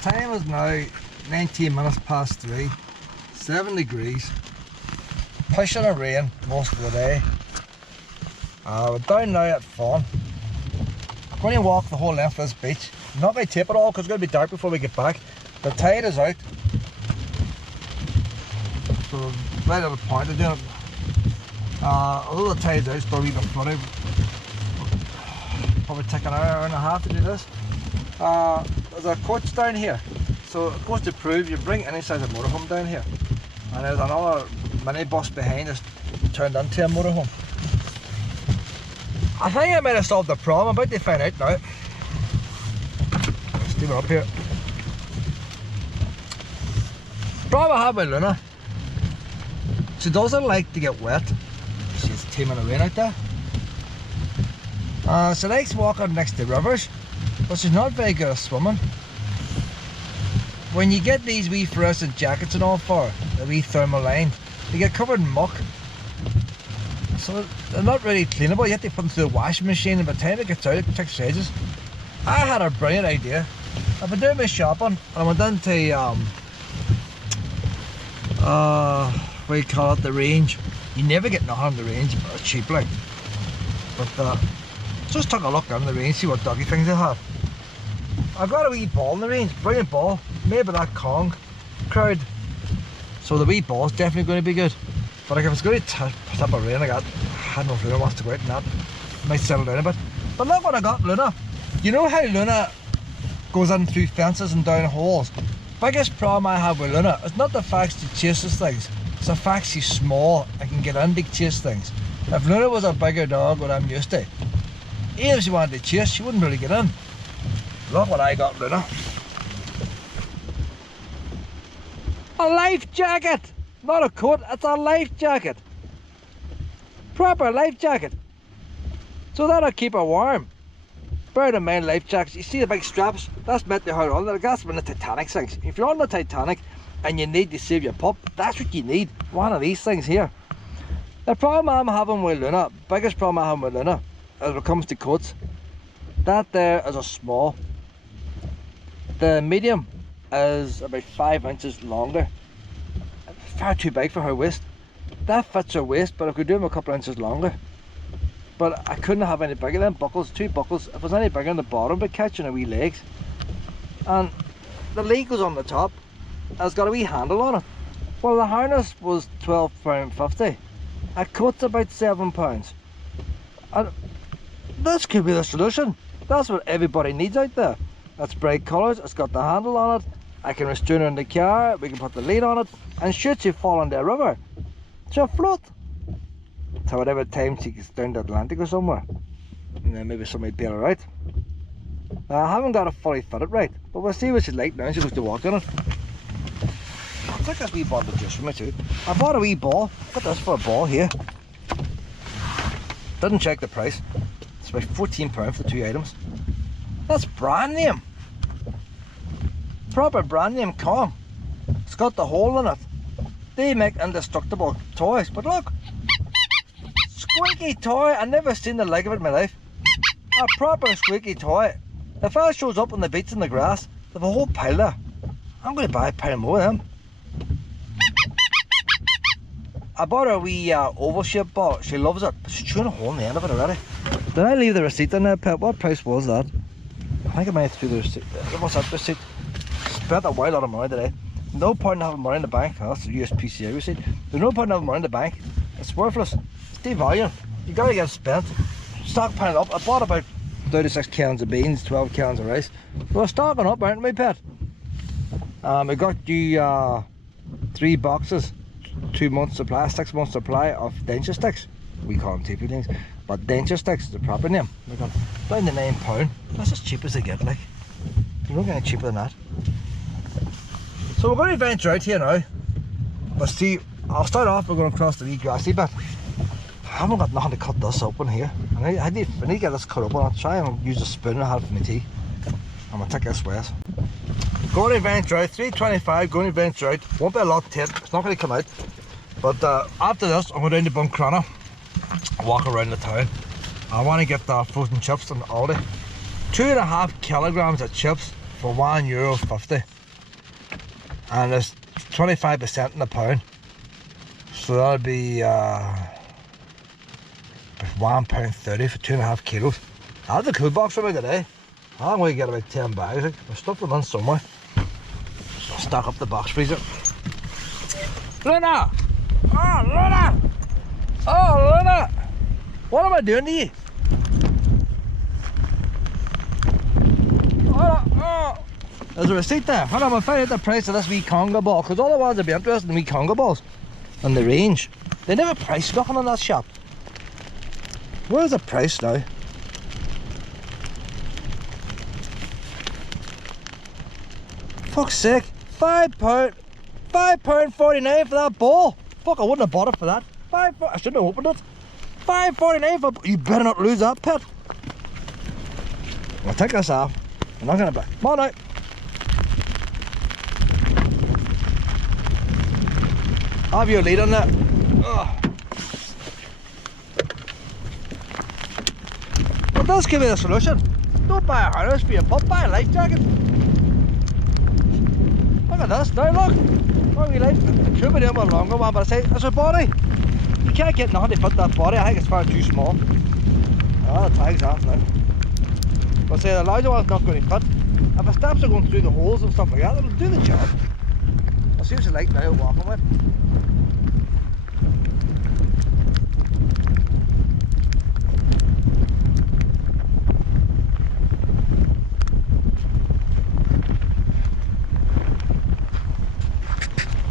time is now 19 minutes past 3, 7 degrees, pushing a rain most of the day. We're down now at Fahan. I'm going to walk the whole length of this beach. I'm not going to tape it all because it's going to be dark before we get back. The tide is out. So right at the point of doing it. Although the tide's out, it's still a wee bit flooded. Probably take an hour and a half to do this. There's a coach down here. So it goes to prove you bring any size of motorhome down here. And there's another minibus behind us turned into a motorhome. I think I might have solved the problem. I'm about to find out now. Let's leave it up here. Problem I have with Luna, she doesn't like to get wet. She's teeming the rain out there. She likes walking next to rivers, but she's not very good at swimming. When you get these wee fluorescent jackets and all for her, the wee thermal line, they get covered in muck. So they're not really cleanable. You have to put them through the washing machine, and by the time it gets out, it takes ages. I had a brilliant idea. I've been doing my shopping, and I went into what do you call it, the range. You never get nothing on the range, but it's cheap like. But just took a look around the range, see what doggy things they have. I got a wee ball in the range, brilliant ball, made by that Kong crowd. So the wee ball's definitely going to be good. But like if it's going to tip a rain, I don't know if Luna wants to go out and that. Might settle down a bit. But look what I got Luna. You know how Luna goes in through fences and down holes? Biggest problem I have with Luna is not the fact she chases things, it's the fact she's small and can get in to chase things. If Luna was a bigger dog, what I'm used to, even if she wanted to chase, she wouldn't really get in. Look what I got Luna. A life jacket! Not a coat, it's a life jacket. Proper life jacket. So that'll keep her warm. Bear in mind, life jackets, you see the big straps? That's meant to hold on. That's when the Titanic sinks. If you're on the Titanic and you need to save your pup, that's what you need. One of these things here. The problem I'm having with Luna, biggest problem I have with Luna, as it comes to coats, that there is a small. The medium is about 5 inches longer. Far too big for her waist. That fits her waist, but I could do them a couple of inches longer. But I couldn't have any bigger than buckles, 2 buckles. If it was any bigger on the bottom, but catching her wee legs. And the leg goes on the top. It's got a wee handle on it. Well, the harness was £12.50. A coat's about £7. And this could be the solution. That's what everybody needs out there. It's bright colours, it's got the handle on it. I can restrain her in the car, we can put the lead on it, and should she fall into a river, she'll float. So whatever time she gets down the Atlantic or somewhere, and then maybe somebody bail her out. I haven't got it fully fitted right, but we'll see what she's like now and she goes to walk in it. I took this wee bottle of juice for me too. I bought a wee ball, got this for a ball here. Didn't check the price. It's about £14 for the 2 items. That's brand name. Proper brand name Kong. It's got the hole in it. They make indestructible toys, but look, squeaky toy. I never seen the like of it in my life. A proper squeaky toy. If I shows up on the beach in the grass, they have a whole pile there. I'm going to buy a pile more of them. I bought her a wee oval shaped ball. She loves it, but she's chewing a hole in the end of it already. Did I leave the receipt in there, Pet? What price was that? I think I might have threw the receipt. What's that receipt? Spent a wild lot of money today. No point in having money in the bank. Oh, that's a USPCA receipt. There's no point in having money in the bank. It's worthless. It's devaluing. You gotta get it spent. Stockpiling up. I bought about 36 cans of beans, 12 cans of rice. We're stocking up, aren't we, Pet? We got you 3 boxes, 2 months supply, 6 months supply of denture sticks. We call them TP things, but denture sticks is the proper name. We got down to £9. That's as cheap as they get, like. You're not getting cheaper than that. So we're going to venture out here now. Let's see, I'll start off, we're going to cross the wee grassy bit. I haven't got nothing to cut this open here. I need to get this cut open. I'll try and use a spoon I have for my tea. I'm going to take this west. Going to venture out, 3:25, going to venture out. Won't be a lot to it, it's not going to come out. But after this, I'm going down to Buncrana, walk around the town. I want to get the frozen chips from Aldi. 2.5 kilograms of chips, for €1.50, and there's 25% in the pound, so that'll be £1.30 for 2.5 kilos. That's a cool box for me today. I'm going to get about 10 bags. I'll stuff them in somewhere. So I'll stack up the box freezer. Luna! Oh, Luna! Oh, Luna! What am I doing to you? Oh. There's a receipt there. Hold on, I'm going to find out the price of this wee Conga ball, because all the ones would be interested in wee Conga balls and the range. They never price nothing in that shop. Where's the price now? Fuck's sake, £5.49 for that ball. Fuck, I wouldn't have bought it for that. I shouldn't have opened it. £5.49 for. You better not lose that, pet. I'll take this off. I'm not gonna buy. Come on out. Have your lead on that. Ugh. Well, this could be the solution. Don't buy a harness for your pup, buy a life jacket. Look at this now, look. Oh, we life. It could be a bit longer one, but I say it's a body. You can't get nothing to fit that body. I think it's far too small. Oh, the tag's off now. But say the larger one's not going to fit. If the steps are going through the holes and stuff like that, it'll do the job. I'll see what you like now walking with.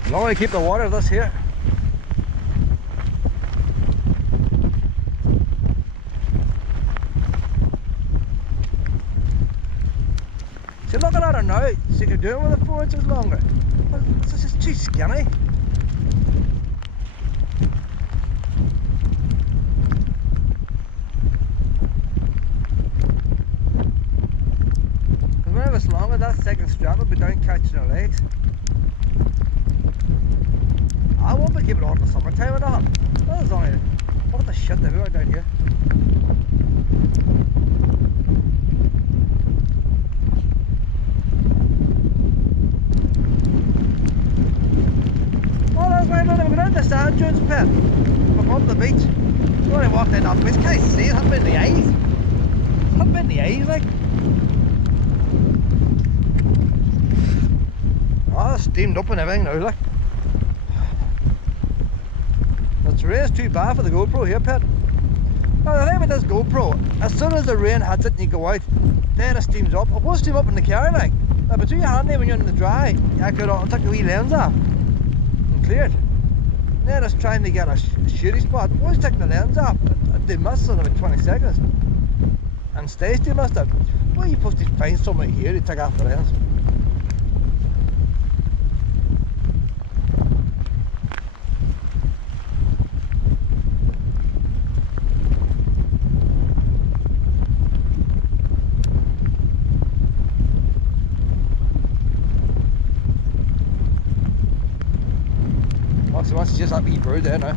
I'm not going to keep the water of this here. See, looking at her now, she could do it with the 4 inches longer. This is too skinny. Because whenever it's longer, that second strap will be down catching her legs. I won't be keeping it on in the summertime or nothing. That is only. What the shit they were down here. Oh, that's right, look, we're going to the sand dunes pit. We're on the beach. We only walked in that beach. Can't you see it? Hit me in the eyes. Hit me in the eyes, like. Oh, it's steamed up and everything now, like. The rain's too bad for the GoPro here, pet. Now the thing about this GoPro, as soon as the rain hits it and you go out, then it steams up. It will steam up in the car, like. Now, but too handy when you're in the dry. I could take the wee lens off and clear it. Then it's trying to get a shooty spot. Once you take the lens off, it demists in about 20 seconds and stays demisted. Well, you're supposed to find somewhere here to take off the lens. So that's just that wee bird there now.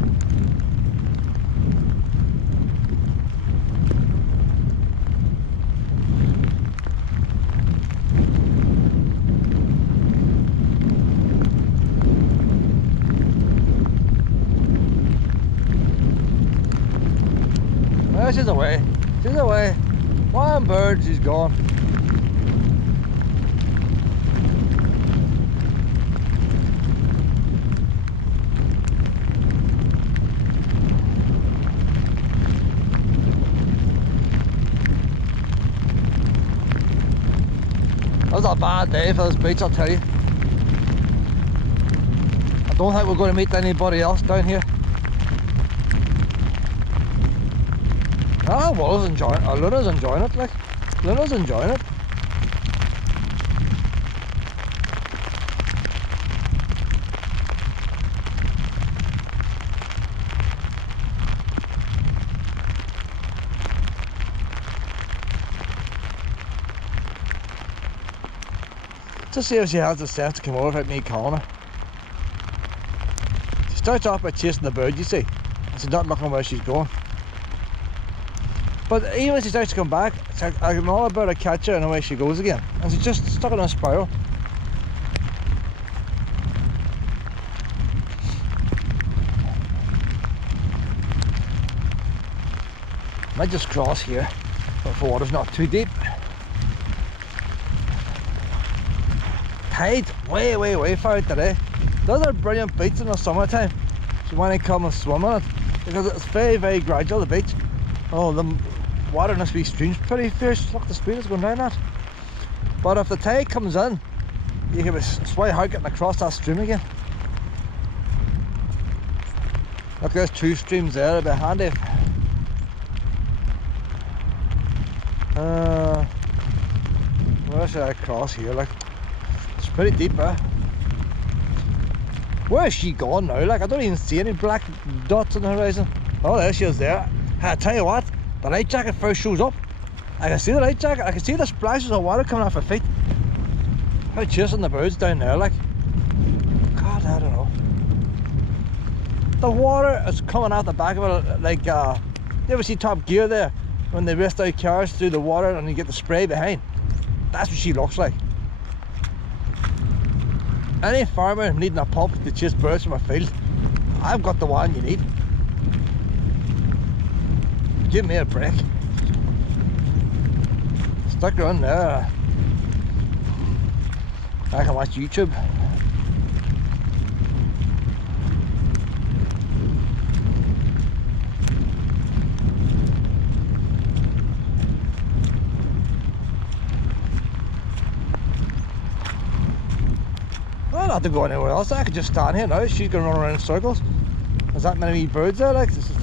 Well, she's away. She's away. One bird, she's gone. That was a bad day for this beach, I'll tell you. I don't think we're going to meet anybody else down here. Ah, Luna's enjoying it. Luna's enjoying it, like. Luna's enjoying it. To see if she has the sense to come over without me calling her. She starts off by chasing the bird, you see, and she's not looking where she's going. But even when she starts to come back, it's like I'm all about to catch her and away she goes again. And she's just stuck in a spiral. Might just cross here if the water's not too deep. Tide's way far out today. Those are brilliant beaches in the summertime. So when I come and swim in it, because it's very gradual, the beach. Oh, the water in this wee stream's pretty fierce. Look, the speed is going down that. But if the tide comes in, you can be sway hard getting across that stream again. Look, there's two streams there, it'll be handy. Where should I cross here? Like, it's pretty deep, eh? Where is she gone now? Like, I don't even see any black dots on the horizon. Oh, there she is there. I tell you what, the life jacket first shows up. I can see the life jacket, I can see the splashes of water coming off her feet. How chasing the birds down there, like. God, I don't know. The water is coming out the back of it like, you ever see Top Gear there? When they race out cars through the water and you get the spray behind. That's what she looks like. Any farmer needing a pump to chase birds from a field, I've got the one you need. Give me a break. Stick her on there. I can watch YouTube. I don't have to go anywhere else. I could just stand here now. She's going to run around in circles. There's that many birds there, like. This is...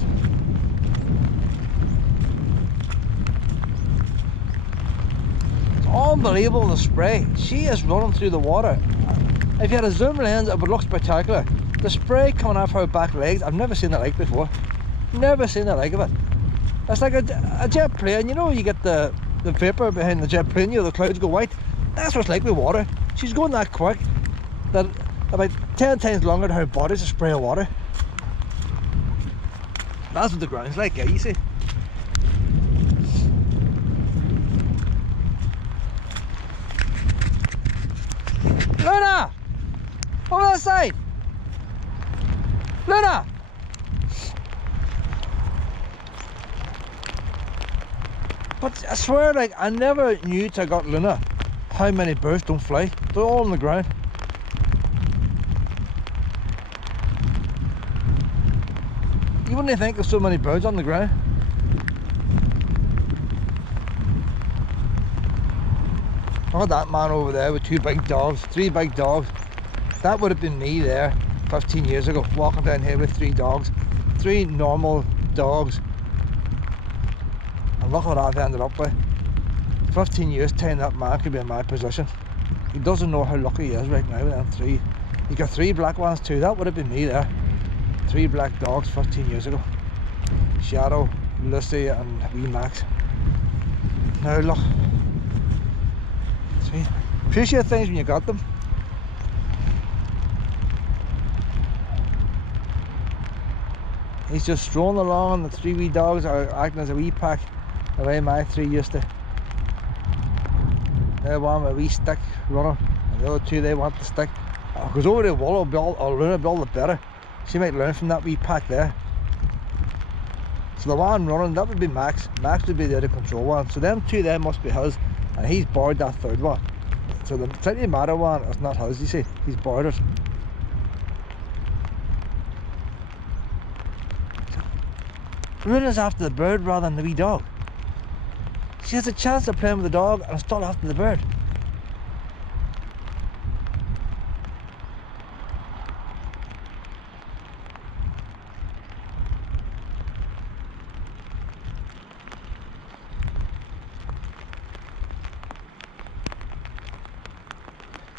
It's unbelievable, the spray. She is running through the water. If you had a zoom lens, it would look spectacular. The spray coming off her back legs, I've never seen the like before. Never seen the like of it. It's like a jet plane. You know, you get the vapour behind the jet plane, you know, the clouds go white. That's what it's like with water. She's going that quick that about 10 times longer than her body's a spray of water. That's what the ground's like, yeah, you see. Luna! Over that side! Luna! But I swear, like, I never knew till I got Luna how many birds don't fly. They're all on the ground. You wouldn't think there's so many birds on the ground. Look at that man over there with 2 big dogs, 3 big dogs. That would have been me there 15 years ago, walking down here with 3 dogs, 3 normal dogs. And look what I've ended up with. 15 years time that man could be in my position. He doesn't know how lucky he is right now with them 3. He got 3 black ones too. That would have been me there. 3 black dogs 15 years ago. Shadow, Lucy and wee Max. Now look. See, appreciate things when you got them. He's just strolling along and the 3 wee dogs are acting as a wee pack the way my 3 used to. They want a wee stick running and the other 2 they want the stick. Because over the wall I'll learn a bit all the better. She might learn from that wee pack there. So the one running, that would be Max. Max would be the other control one. So them 2 there must be his, and he's borrowed that 3rd one. So the slightly matter one is not his, you see. He's borrowed it. Luna's after the bird rather than the wee dog. She has a chance of playing with the dog and still after the bird.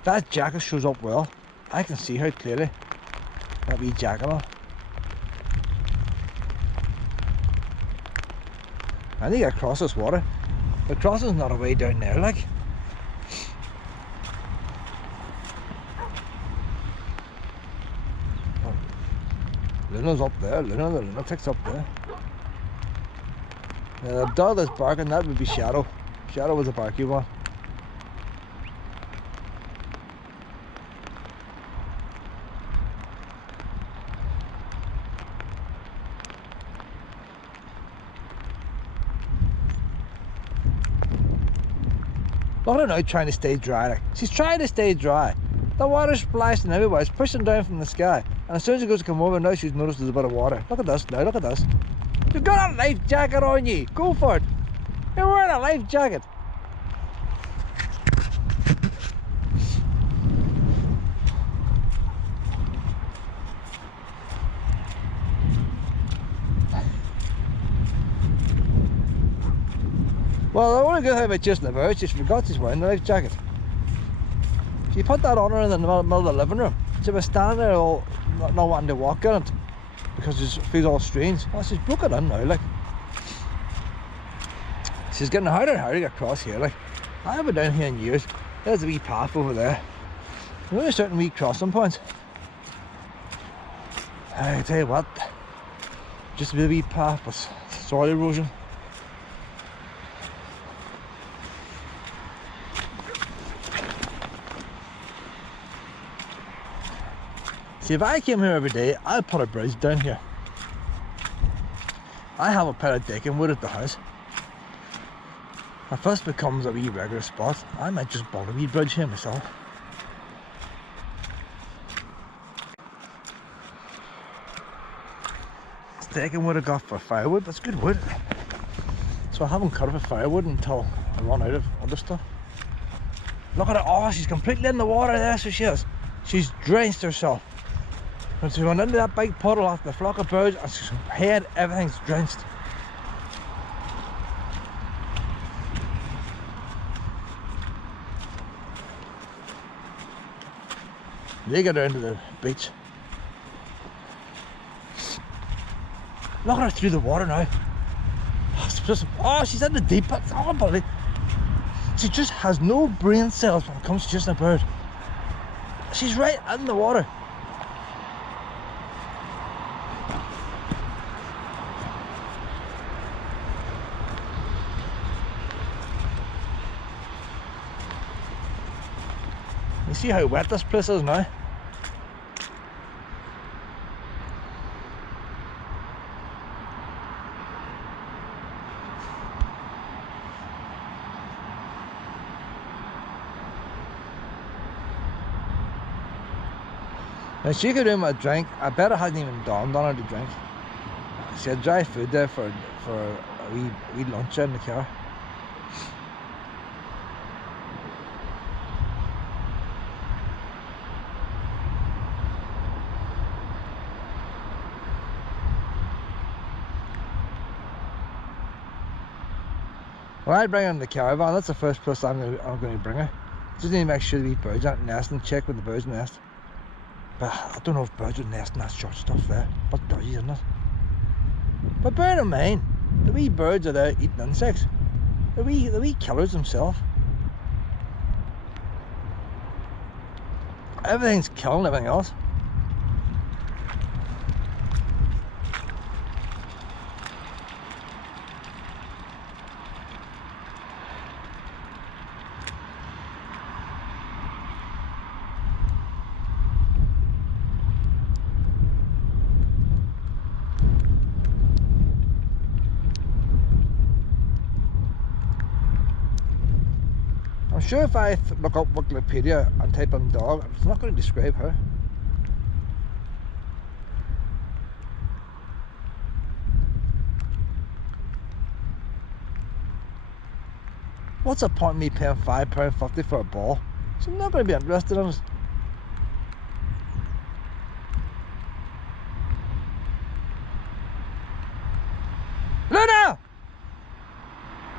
That jacket shows up well. I can see her clearly. That wee jacket on. I need to get across this water. The crossing's not a way down there, like. Oh. Luna's up there. The lunatic's up there. The dog that's barking, that would be Shadow. Shadow was a barky one. Look at her now trying to stay dry. Like. She's trying to stay dry. The water's splashing everywhere. It's pushing down from the sky. And as soon as she goes to come over, now she's noticed there's a bit of water. Look at this now, look at this. You've got a life jacket on you. Go for it. You're wearing a life jacket. Well, the only good thing about chasing the birds is she forgot she's wearing the life jacket. She put that on her in the middle of the living room. She was standing there all not wanting to walk in it because she feels all strange. Well, she's broke it in now, like. She's getting harder and harder to get across here, like. I haven't been down here in years. There's a wee path over there. There's only certain wee crossing points. I tell you what, just a bit of wee path with soil erosion. See, if I came here every day, I'd put a bridge down here. I have a pile of decking wood at the house. If this becomes a wee regular spot, I might just build a wee bridge here myself. This decking wood I got for firewood, that's good wood. So I haven't cut it for firewood until I run out of other stuff. Look at it, oh, she's completely in the water there, so she is. She's drenched herself. And she went into that big puddle after the flock of birds and her head, everything's drenched. They get down to the beach. Look at her through the water now. Oh, she's in the deep end. It's unbelievable. She just has no brain cells when it comes to chasing a bird. She's right in the water. You see how wet this place is now? Now she could do my drink. I bet it hadn't even dawned on her to drink. She had dry food there for a wee lunch in the car. When I bring her in the caravan, that's the first place I'm going to bring her. Just need to make sure the wee birds aren't nesting, check with the birds nest. But I don't know if birds would nest in that short stuff there. But dodgy, isn't it? But bear in mind, the wee birds are there eating insects. The wee killers themselves. Everything's killing everything else. I'm sure if I look up Wikipedia and type in dog, it's not going to describe her. What's the point of me paying £5.50 for a ball? So I'm not going to be interested in it. Luna!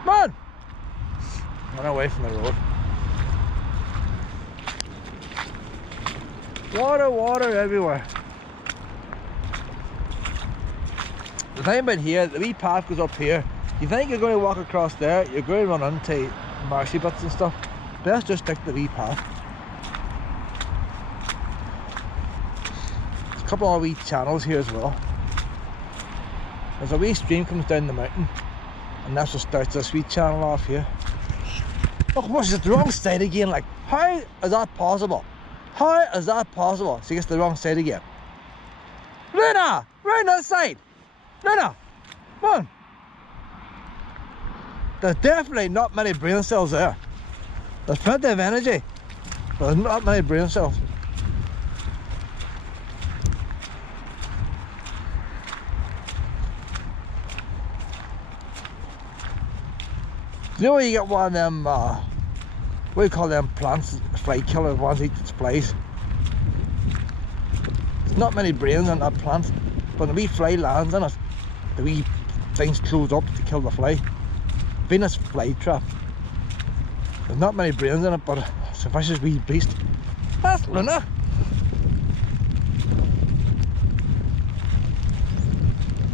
Come on! Run away from the road. Water, water everywhere. The thing about here, the wee path goes up here. You think you're going to walk across there, you're going to run into marshy bits and stuff. Best just stick to the wee path. There's a couple of wee channels here as well. There's a wee stream comes down the mountain. And that's what starts this wee channel off here. Look, what's it the wrong side again? Like, how is that possible? How is that possible? She gets the wrong side again. Luna! Round that side! Luna! Come on! There's definitely not many brain cells there. There's plenty of energy, but there's not many brain cells. You know when you get one of them, what do you call them plants, fly killer ones that eat its flies? There's not many brains in that plant, but the wee fly lands in it, the wee things close up to kill the fly. Venus flytrap. There's not many brains in it, but it's a vicious wee beast. That's Luna.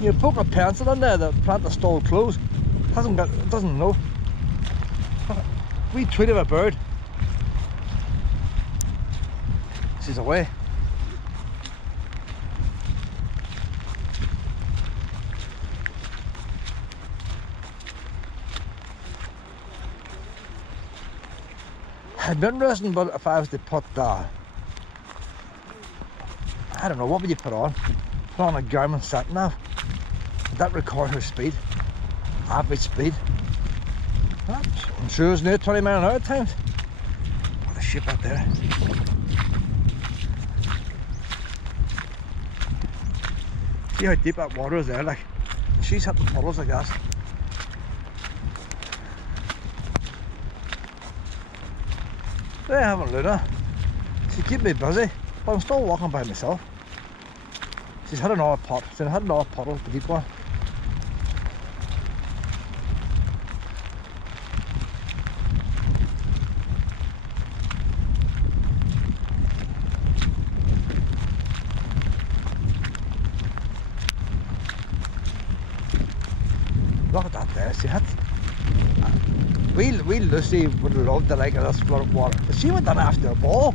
You poke a pencil in there, the plant is still closed. It doesn't know. Wee tweet of a bird. She's away. I'd be interesting, but if I was to put I don't know, what would you put on? Put on a Garmin sat nav. Would that record her speed? Average speed? I'm sure it's near 20 miles an hour at times. What a ship out there. See how deep that water is there, like. She's hitting puddles like that. There I haven't Luna. She keeps me busy, but I'm still walking by myself. She's had another pot. She's had another puddle, the deep one. Look at that there, she hit. Wee Lucy would love the like of this flood of water, but she went in after a ball.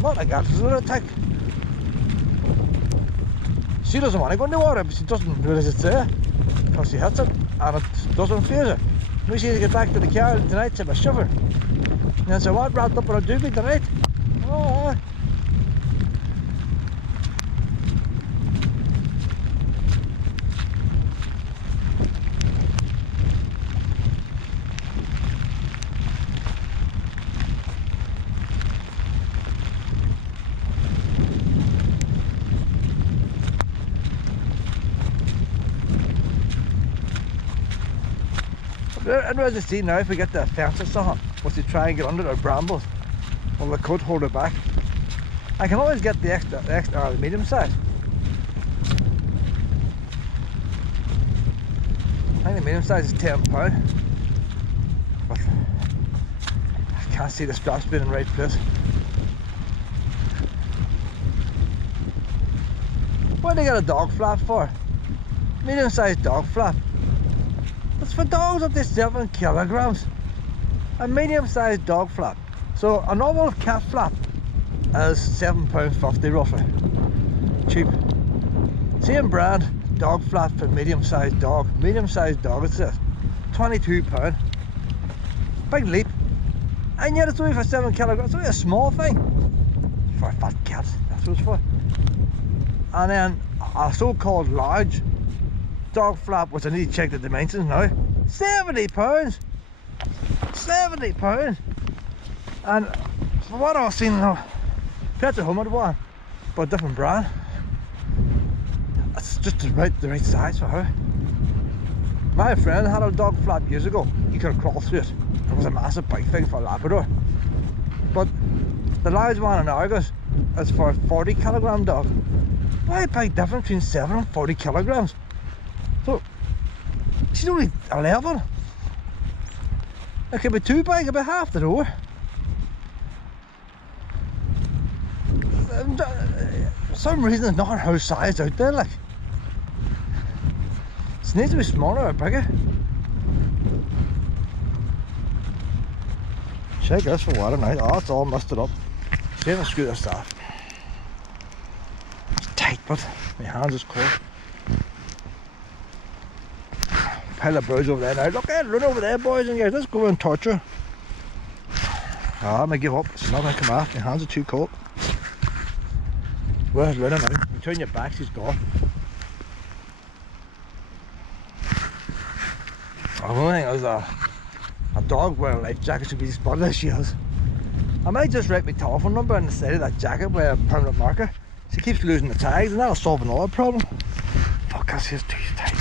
Not like that, she's going to attack. She doesn't want to go in the water, but she doesn't realise it's there. Because she hits it, and it doesn't faze her. We see her get back to the car tonight, she'll be shivering. And then say, what, wrapped up in a doobie tonight? Oh, aye. Interesting to see now if we get the fence or something, once you try and get under the brambles, well, they could hold it back. I can always get the extra the medium size. I think the medium size is £10, but I can't see the straps being in the right place. What do they get a dog flap for? Medium sized dog flap. It's for dogs up to 7 kilograms. A medium sized dog flap. So a normal cat flap is £7.50 roughly. Cheap. Same brand, dog flap for medium sized dog. Medium sized dog it says. £22. Big leap. And yet it's only for 7 kilograms. It's only a small thing. For a fat cat, that's what it's for. And then a so-called large dog flap, which I need to check the dimensions now. £70. £70. And for what I've seen now, Petrol Home had one, but a different brand. It's just the right size for her. My friend had a dog flap years ago. You could crawl through it. It was a massive big thing for a Labrador. But the large one in Argos is for a 40 kilogram dog. Why a big difference between 7 and 40 kilograms? So she's only 11. It could be too big, about half the door. For some reason there's not her size out there, like. It needs to be smaller or bigger. Check this for water now. Oh, it's all musted up. See if I screw this off. It's tight, but my hands is cold. pile of birds over there now. Look at it, run over there, boys and girls. Let's go and torture. Ah, I may give up. It's not going to come off. My hands are too cold. Where's Luna now? You turn your back, she's gone. I don't think there's a dog wearing a life jacket should be spotted as she is. I might just write my telephone number on the side of that jacket with a permanent marker. She keeps losing the tags and that'll solve another problem. Fuck, that's just too tight.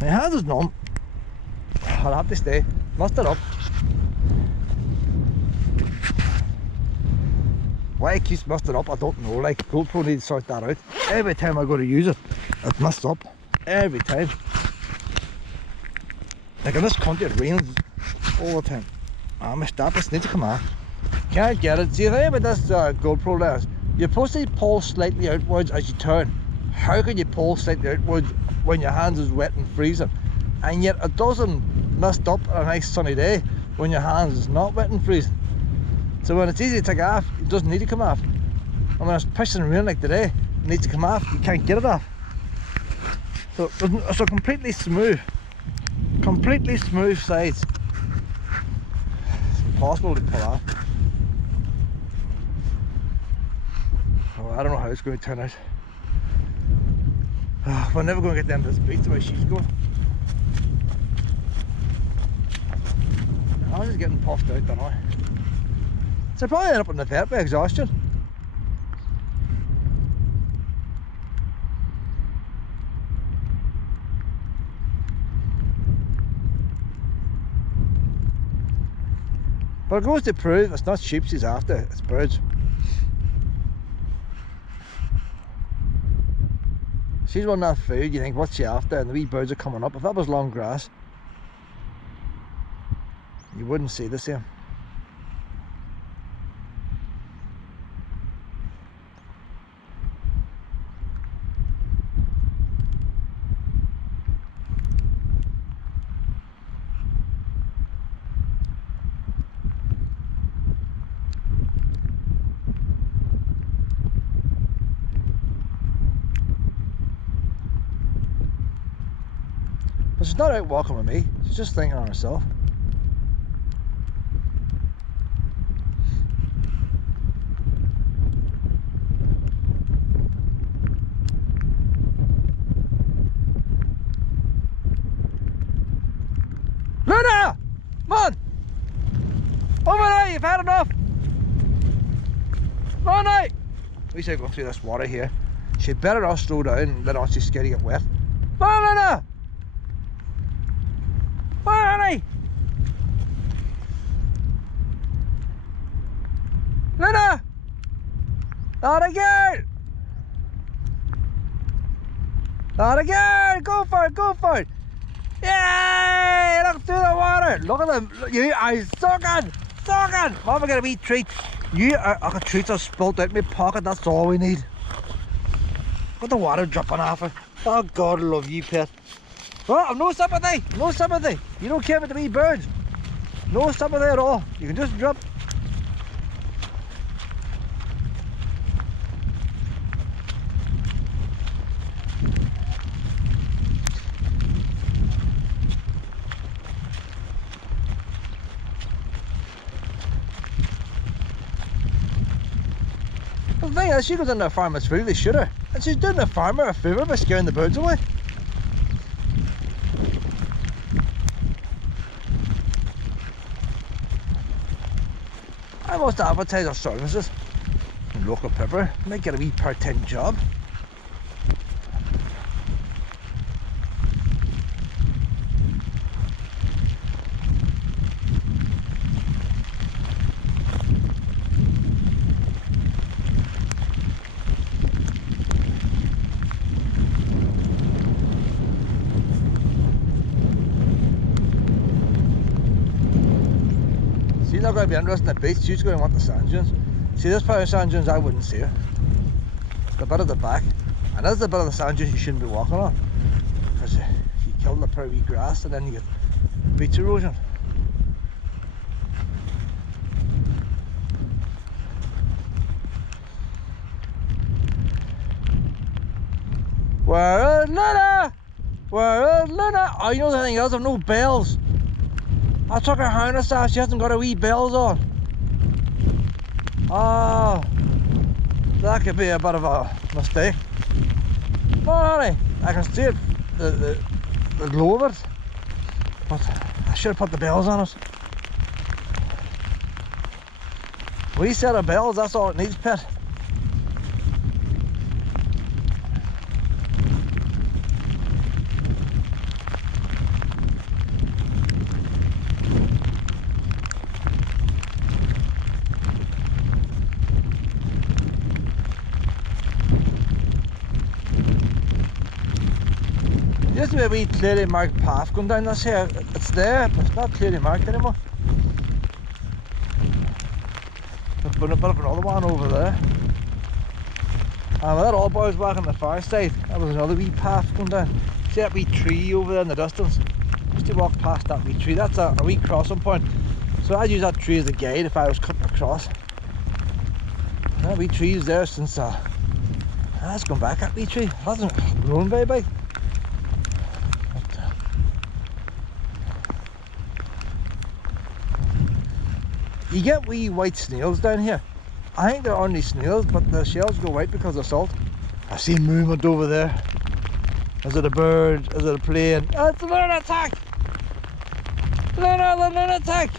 My hands is numb. I'll have to stay. Must it up. Why it keeps messing up, I don't know. Like, GoPro needs to sort that out. Every time I go to use it, it messes up. Every time. Like in this country, it rains all the time. My stoppers need to come off. Can't get it. See, the thing about this GoPro lens, you're supposed to pull slightly outwards as you turn. How can you pull slightly outwards when your hands is wet and freezing? And yet it doesn't mess up on a nice sunny day when your hands is not wet and freezing. So when it's easy to take off, it doesn't need to come off. And when it's pissing and raining like today, it needs to come off, you can't get it off. So it's a completely smooth sides. It's impossible to pull off. Oh, I don't know how it's going to turn out. Oh, we're never going to get down to this beach the way she's going. I was just getting puffed out, don't I? So I probably end up in the vet by exhaustion. But it goes to prove it's not sheep she's after, it's birds. She's wanting that food, you think, what's she after? And the wee birds are coming up. If that was long grass, you wouldn't see the same. But she's not out walking with me, she's just thinking on herself. Luna! Come on! Over there, you've had enough! Come on now! We say going through this water here. She'd better not slow down and let on she's scared to get wet. Come on, Luna! Honey! Luna! Not again! Not again! Go for it, go for it! Yay! Look through the water! Look at them! You are sucking! Sucking! Mama got a wee treat. You are, oh, the treats are spilt out in my pocket, that's all we need. Got the water dripping off it. Oh God, I love you, pet. Oh, I've no sympathy! No sympathy! You don't care about the wee birds. No sympathy at all. You can just drop. The thing is, she goes into a farmer's food, they shoot her. And she's doing the farmer a favour by scaring the birds away. I must advertise our services in local pepper. Might get a wee part-time job. She's not going to be interested in the beach, she's going to want the sand dunes. See this part of sand dunes, I wouldn't see her. The bit at the back. And that's the bit of the sand dunes you shouldn't be walking on. Because you kill the poor wee grass and then you get beach erosion. Where is Luna? Where is Luna? Oh, you know the thing else, I've no bells. I took her harness off, she hasn't got her wee bells on. Oh, that could be a bit of a mistake. No, honey, I can see it, the glow of it. But I should have put the bells on it. Wee set of bells, that's all it needs, pet. Used to be a wee clearly marked path going down this here. It's there, but it's not clearly marked anymore. There's been a bit of another one over there. And that old boy was walking the far side. That was another wee path going down. See that wee tree over there in the distance? Used to walk past that wee tree. That's a wee crossing point. So I'd use that tree as a guide if I was cutting across. That wee tree's there since that's gone back, that wee tree. It hasn't grown very big. You get wee white snails down here. I think they're only snails, but the shells go white because of salt. I see movement over there. Is it a bird? Is it a plane? Oh, it's a lunatic! Luna, the lunatic!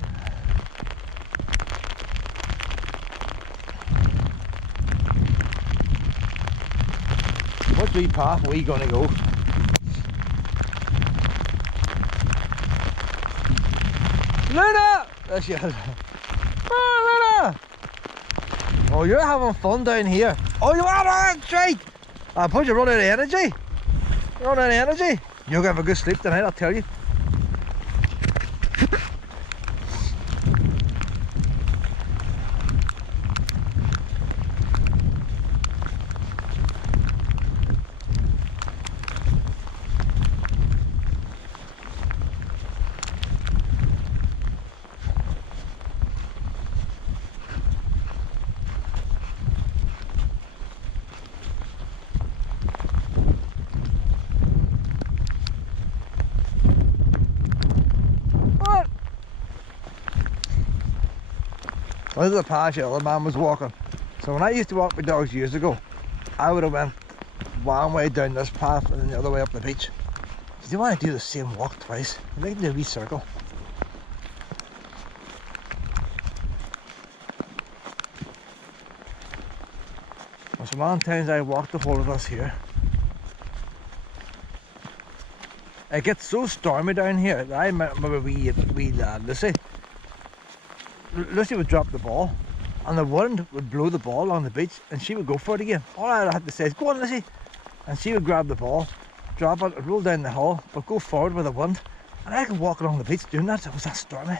What wee path are we gonna go? Luna! There she is. Oh, Luna! Oh, you're having fun down here. Oh, you are on straight! I put you running out of energy. You're running out of energy. You're gonna have a good sleep tonight, I'll tell you. This is a path the other man was walking. So when I used to walk my dogs years ago, I would have went one way down this path and then the other way up the beach. So you want to do the same walk twice, you can do a wee circle. There's some long times I walked the whole of us here. It gets so stormy down here. I remember wee lad, Lucy would drop the ball and the wind would blow the ball along the beach and she would go for it again. All I had to say is, go on Lucy, and she would grab the ball, drop it, roll down the hill, but go forward with the wind. And I could walk along the beach doing that. It was that stormy.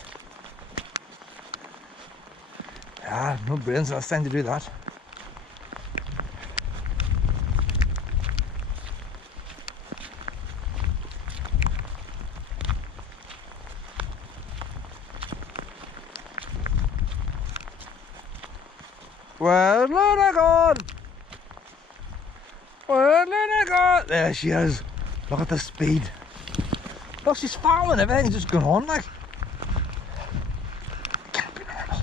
Ah, no brains last time to do that. Where's Luna gone? Where's Luna gone? There she is. Look at the speed. Look, she's following everything's just going on like. It can't be normal.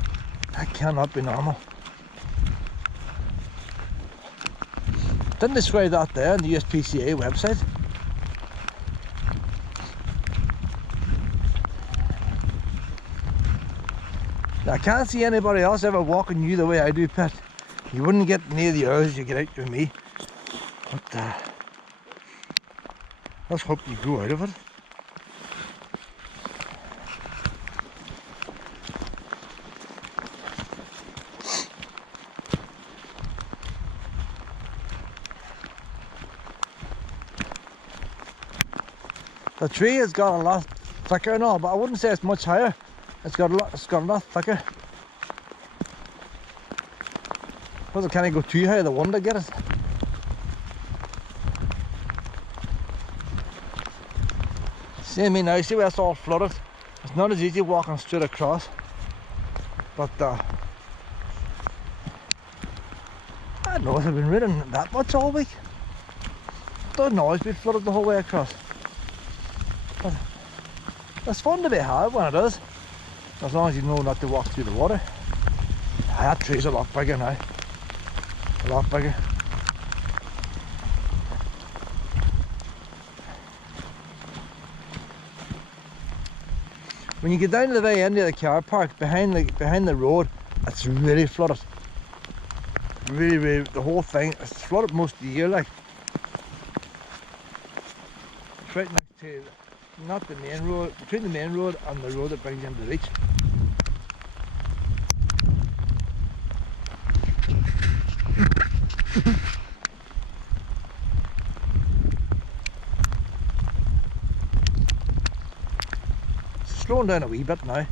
That cannot be normal. Didn't describe that there on the USPCA website. I can't see anybody else ever walking you the way I do, Pet. You wouldn't get near the hours you get out with me. But let's hope you go out of it. The tree has got a lot thicker and all, but I wouldn't say it's much higher. It's got a lot thicker. Because it can't go too high, the wind to get it. See me now, see where it's all flooded. It's not as easy walking straight across. But I don't know, has it been raining that much all week? It doesn't always be flooded the whole way across. It's fun to be had when it is, as long as you know not to walk through the water. That tree's a lot bigger now, a lot bigger. When you get down to the very end of the car park, behind the road, it's really flooded. Really, the whole thing, it's flooded most of the year, like. It's right next to, not the main road, between the main road and the road that brings you into the reach. Slowing down a wee bit now.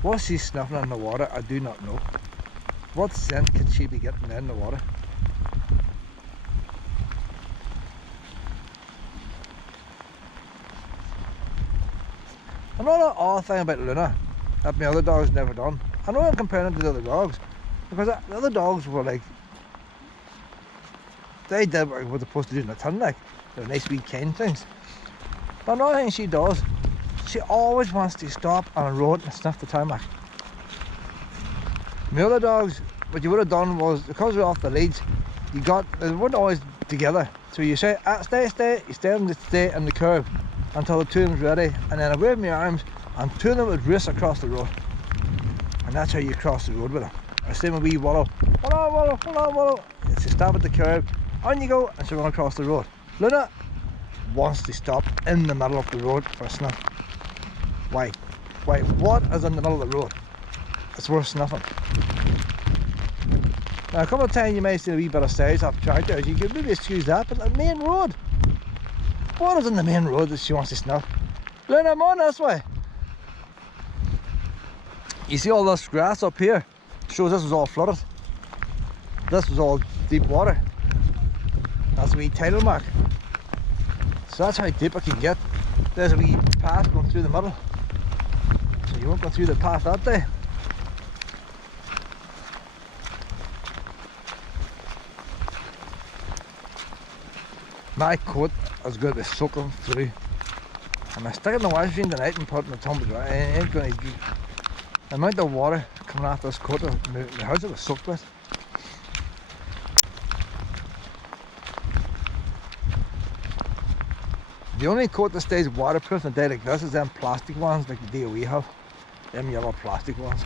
What's she sniffing in the water? I do not know. What scent could she be getting in the water? Another odd thing about Luna that my other dogs never done. I know I'm comparing it to the other dogs, because the other dogs were like, they did what they're supposed to do in the ton, like they're nice wee kind things. But another thing she does, she always wants to stop on a road and sniff the tarmac. My other dogs, what you would have done was, because we're off the leads, they weren't always together. So you say, stay, you stay in the curve until the two of them's ready, and then I wave my arms and two of them would race across the road. And that's how you cross the road with them. I say my wee Wallow, Wallow. She stop at the curve, on you go, and she'll run across the road. Luna wants to stop in the middle of the road for a sniff. Why? What is in the middle of the road? It's worth sniffing. Now a couple of times you may see a wee bit of size off tractors, you could maybe excuse that, but the main road, what is in the main road that she wants to sniff? Luna, I'm on this way. You see all this grass up here? Shows this was all flooded. This was all deep water. That's a wee tidal mark. So that's how deep it can get. There's a wee path going through the middle. So you won't go through the path that day. My coat is going to be soaking through. And I stick it in the washing machine tonight and put it in the tumble dryer. It ain't going to get the amount of water coming off this coat, the house it was soaked with. The only coat that stays waterproof in a day like this is them plastic ones like the DOE have. Them yellow plastic ones.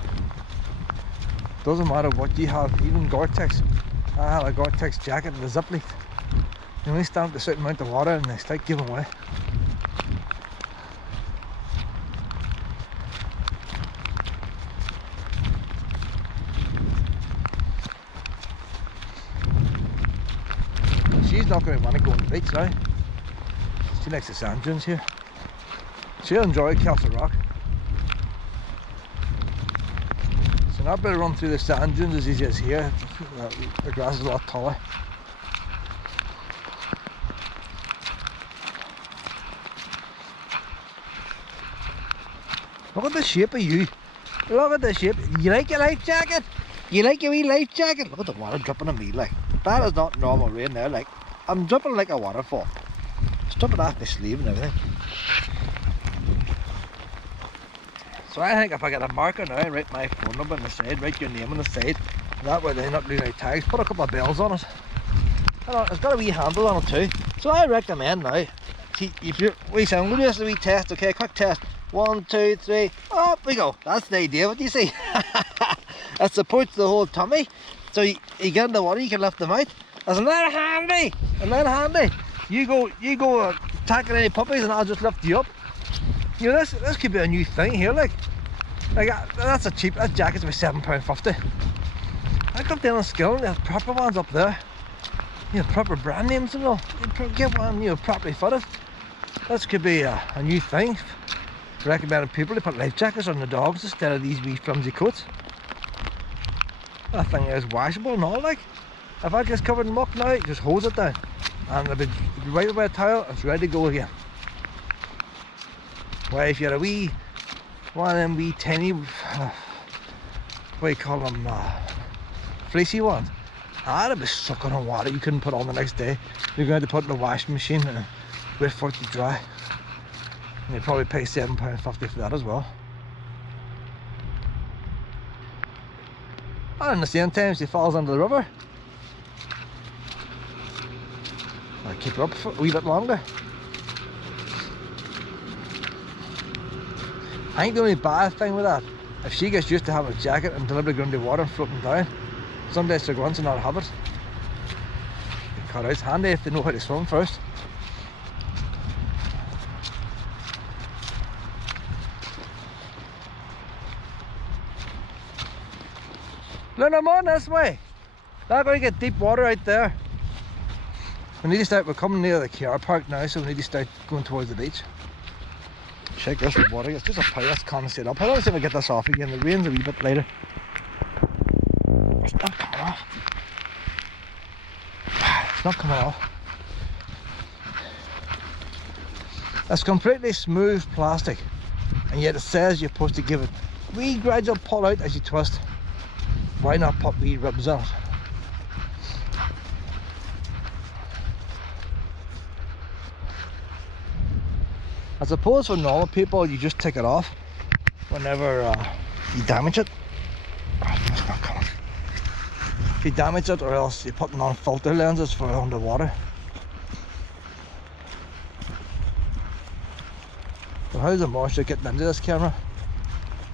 Doesn't matter what you have, even Gore-Tex. I have a Gore-Tex jacket and the zip leaked. You only stand a certain amount of water and they start giving away. She's not going to want to go on the beach now. She likes the sand dunes here. She'll enjoy Castle Rock. So not better run through the sand dunes as easy as here. The grass is a lot taller. Look at the shape of you. Look at the shape. You like your life jacket? You like your wee life jacket? Look at the water dripping on me, like. That is not normal rain there, like. I'm dripping like a waterfall. It's dripping off my sleeve and everything. So I think if I get a marker now and write my phone number on the side, write your name on the side, that way they're not losing any tags, put a couple of bells on it. It's got a wee handle on it too. So I recommend now, if you're, I'm going to do this a wee test, okay, quick test. 1, 2, 3, up we go. That's the idea, what do you see? It supports the whole tummy. So you get in the water, you can lift them out. Isn't that handy? Isn't that handy? You go tackle any puppies and I'll just lift you up. You know, this could be a new thing here, like that's a cheap, that jacket's about £7.50. I come down on Skill, they have proper ones up there. You know, proper brand names and all. You get one, you know, properly fitted. This could be a new thing. Recommending people to put life jackets on the dogs instead of these wee flimsy coats. That thing is washable and all, like. If I just covered in muck now, just hose it down and it'll be right away a towel, it's ready to go again. Well, if you're a wee, one of them wee tiny, what do you call them, fleecy ones, that'll be sucking on water you couldn't put on the next day. You're going to put it in the washing machine and wait for it to dry. And you'd probably pay £7.50 for that as well. And in the same time, she falls into the river. I'll keep her up for a wee bit longer. I think the only bad thing with that, if she gets used to having a jacket and deliberately going into the water and floating down, some days she'll go on to not have it. Cut out. It's handy if they know how to swim first. Look, I'm on this way. They're going to get deep water out there. We need to start, we're coming near the car park now, so we need to start going towards the beach. Check this water, it's just a power that's condensate up. I don't see if I get this off again, the rain's a wee bit later. It's not coming off. It's not coming off. It's completely smooth plastic, and yet it says you're supposed to give it wee gradual pull out as you twist. Why not put wee ribs on it? I suppose for normal people you just take it off whenever you damage it. Oh, it's not coming. If you damage it, or else you're putting on filter lenses for underwater. So how's the moisture getting into this camera?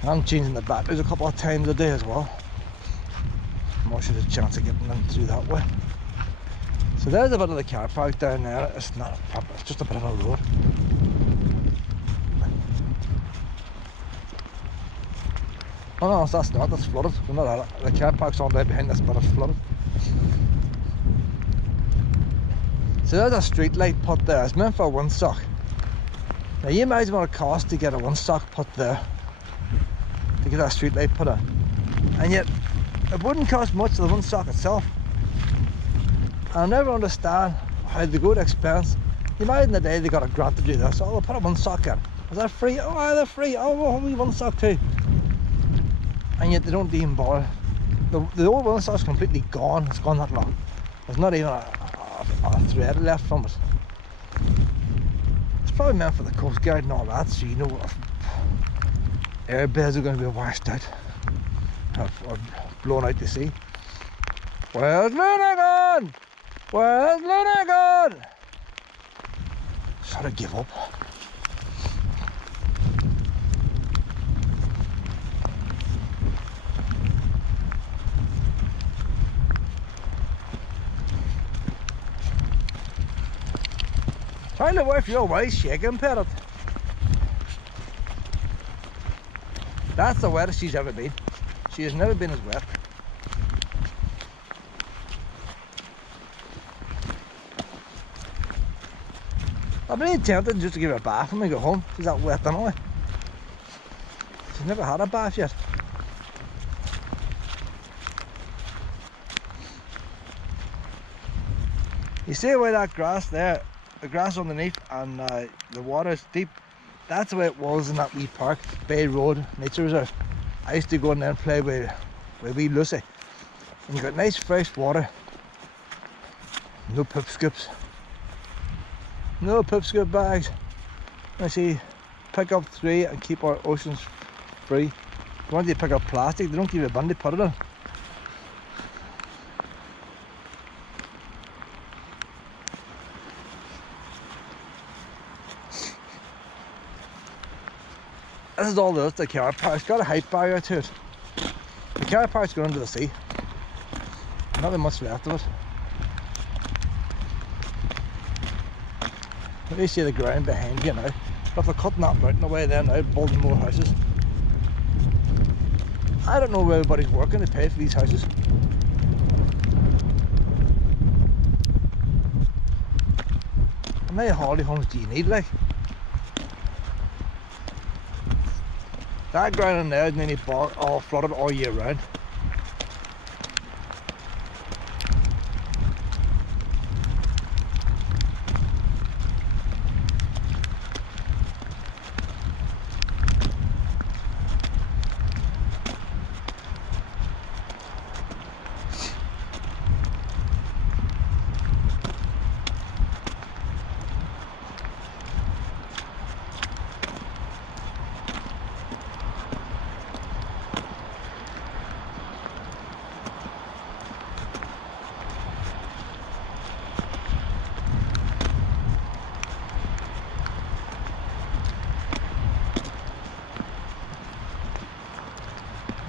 I'm changing the batteries a couple of times a day as well. Moisture's a chance of getting in through that way. So there's a bit of the car park down there. It's not a proper, it's just a bit of a road. Oh no, that's not, that's flooded. Well, not the car park's on there behind this, but it's flooded. So there's a street light put there. It's meant for a windsock. Now you imagine what it costs to get a windsock put there, to get that street light put in. And yet, it wouldn't cost much of the windsock itself. I'll never understand how they go to expense. You imagine the day they got a grant to do this. Oh, they'll put a windsock in. Is that free? Oh, they're free. Oh, we'll have a windsock too. And yet they don't even bother. The old windsock's completely gone. It's gone that long. There's not even a thread left from it. It's probably meant for the Coast Guard and all that, so you know if airbeds are going to be washed out or blown out to sea. Where's Luna gone? Where's Luna gone? Sort of give up. Trying to work your way, shaking parrot. That's the wettest she's ever been. She has never been as wet. I've been tempted just to give her a bath when we go home. She's that wet anyway. She's never had a bath yet. You see where that grass there, the grass underneath and the water is deep. That's the way it was in that wee park, Bay Road Nature Reserve. I used to go in there and play with wee Lucy. And you got nice fresh water. No poop scoops. No poop scoop bags. I see, pick up 3 and keep our oceans free. If you want to pick up plastic, they don't give you a bin to put it in. This is all there is to the car park. It's got a height barrier to it. The car park's going into the sea. Not very much left of it. You see the ground behind you now. If they're cutting that mountain away there now, building more houses. I don't know where everybody's working to pay for these houses. How many holiday homes do you need, like? That ground in there is nearly all flooded all year round.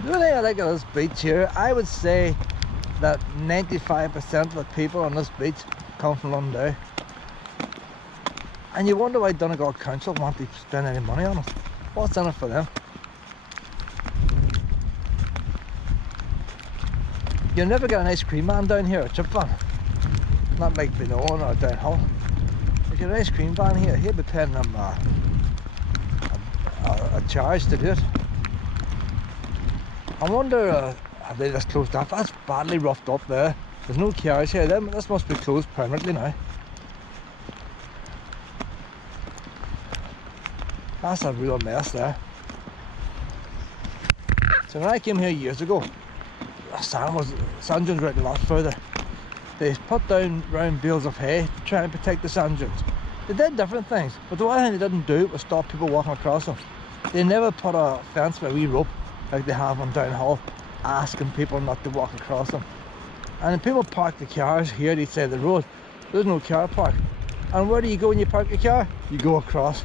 The only thing I like of this beach here, I would say that 95% of the people on this beach come from Donegal. And you wonder why Donegal Council want to spend any money on it. What's in it for them? You'll never get an ice cream man down here, a chip van. Not like Benon or Downhill. If you get an ice cream van here, he'll be paying them a charge to do it. I wonder, have they just closed up? That's badly roughed up there. There's no cars here. This must be closed permanently now. That's a real mess there. So when I came here years ago, the sand dunes were out a lot further. They put down round bales of hay to try and protect the sand dunes. They did different things, but the one thing they didn't do was stop people walking across them. They never put a fence with a wee rope like they have on Downhill, asking people not to walk across them. And when people park the cars here, they say the road, there's no car park. And where do you go when you park your car? You go across.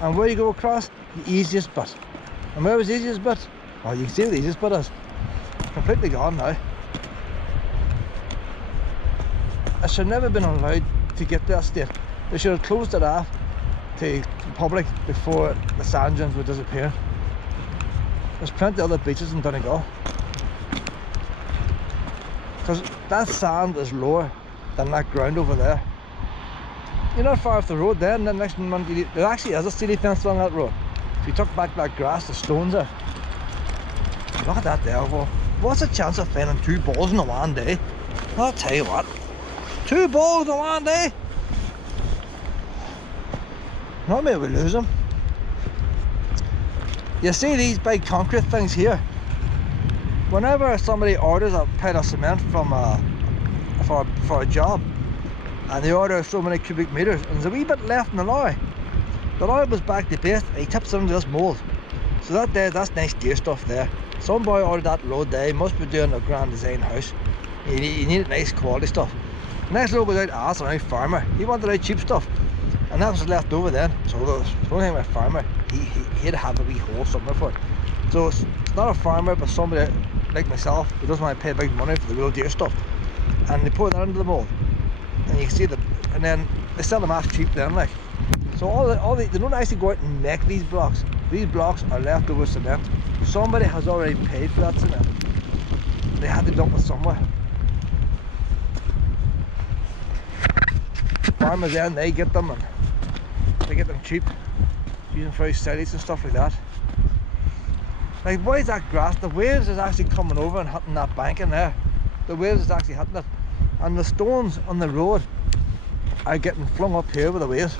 And where you go across? The easiest bit. And where was the easiest bit? Well, you can see what the easiest bit is. Completely gone now. I should have never been allowed to get to that state. They should have closed it off to the public before the sand dunes would disappear. There's plenty of other beaches in Donegal. Because that sand is lower than that ground over there. You're not far off the road then, the next month there actually is a city fence along that road. If you took back that grass, the stones there. Look at that there. Well, what's the chance of finding 2 balls in a one day? I'll tell you what. 2 balls in one day? Not maybe we lose them. You see these big concrete things here? Whenever somebody orders a pile of cement from for a job, and they order so many cubic meters, and there's a wee bit left in the lorry was back to base, and he tips it into this mould. So that there, that's nice deer stuff there. Some boy ordered that load there, he must be doing a grand design house. You need nice quality stuff. The next load goes out, it's a nice farmer. He wanted out cheap stuff, and that was left over then. So the only thing with a farmer, he had to have a wee hole somewhere for it. So it's not a farmer, but somebody like myself who doesn't want to pay big money for the real deer stuff, and they pour that into the mould, and you can see them, and then they sell them half cheap then, like. So they don't actually go out and make these blocks. These blocks are leftover cement. Somebody has already paid for that cement. They had to dump it somewhere. Farmers then, they get them, and they get them cheap, using for cities and stuff like that. Like, why is that grass? The waves is actually coming over and hitting that bank in there. The waves is actually hitting it, and the stones on the road are getting flung up here with the waves.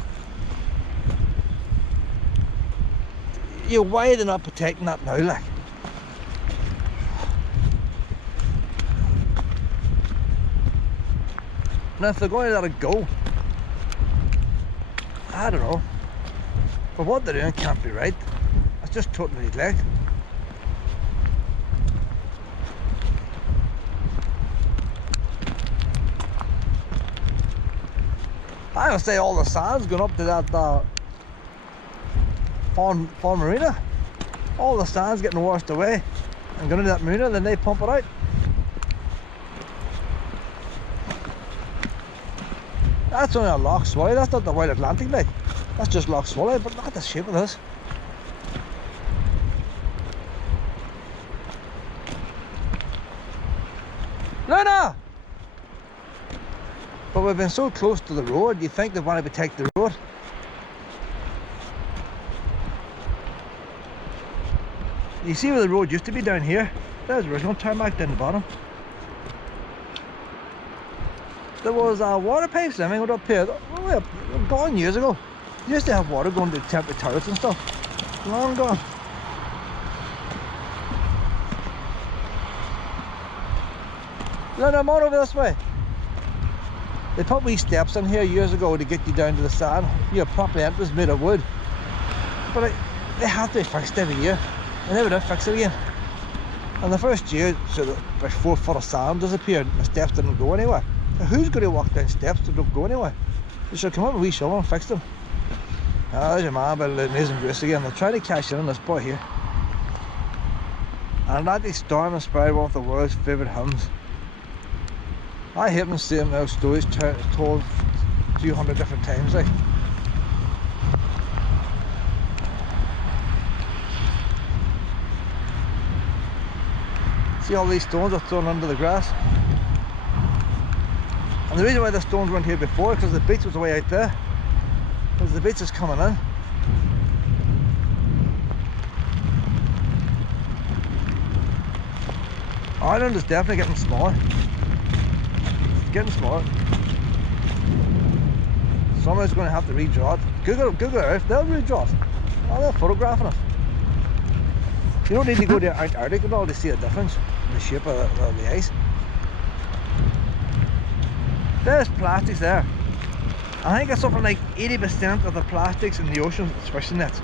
Why are they not protecting that now, like? And if they're going to let it go, I don't know. But what they're doing can't be right. It's just totally neglect. I would say all the sand's going up to that Fahan marina. All the sand's getting washed away and going into that marina, then they pump it out. That's only a Loch Swilly, that's not the Wild Atlantic Lake. That's just Loch Swilly, but look at the shape of this. Luna! But we've been so close to the road, you'd think they want to protect the road. You see where the road used to be down here? There's the original tarmac down the bottom. There was water pipes and everything up here, gone years ago. You used to have water going to the temporary turrets and stuff. Long gone. No, I'm on over this way. They put wee steps in here years ago to get you down to the sand. Your property entrance made of wood. But they have to be fixed every year. They never did fix it again. And the first year, so about 4 foot of sand disappeared and the steps didn't go anywhere. So who's going to walk down steps that don't go anywhere? They should come up with a wee shovel and fix them. There's your man by the Amazing Grace again. They're trying to cash in on this boy here. And that storm inspired one of the world's favourite hymns. I haven't seen those stories told 200 different times, like. See all these stones are thrown under the grass. And the reason why the stones weren't here before is because the beach was way out there. Because the beach is coming in. Ireland is definitely getting smaller. It's getting smaller. Somebody's going to have to redraw it. Google Earth, they'll redraw it. Oh, they're photographing it. You don't need to go to Antarctica at all to see a difference in the shape of the ice. There's plastics there. I think it's something like 80% of the plastics in the ocean is fishing nets.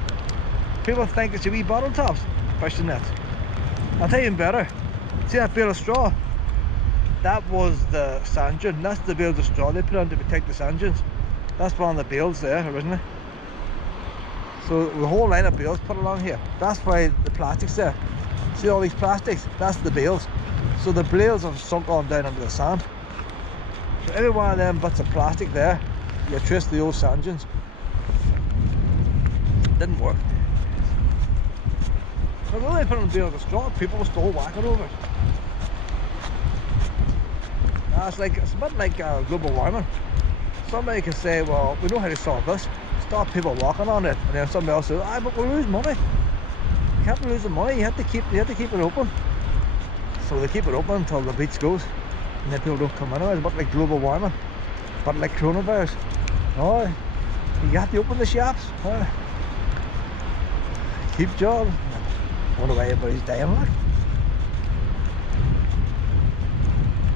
People think it's your wee bottle tops, fishing nets. I'll tell you even better. See that bale of straw? That was the sand dune. That's the bales of straw they put on to protect the sand dunes. That's one of the bales there originally. So the whole line of bales put along here. That's why the plastic's there. See all these plastics? That's the bales. So the bales have sunk on down under the sand. So every one of them bits of plastic there, you trace the old sand dunes. Didn't work. But when they put on bales of straw, people were still whacking over it. Now it's a bit like global warming. Somebody can say, well, we know how to solve this. Stop people walking on it, and then somebody else says, but we'll lose money. You can't lose the money. You have to keep it open. So they keep it open until the beach goes, and then people don't come in. It's a bit like global warming, but like coronavirus. Oh, you have to open the shops. Oh, keep jobs. Wonder why everybody's dying like.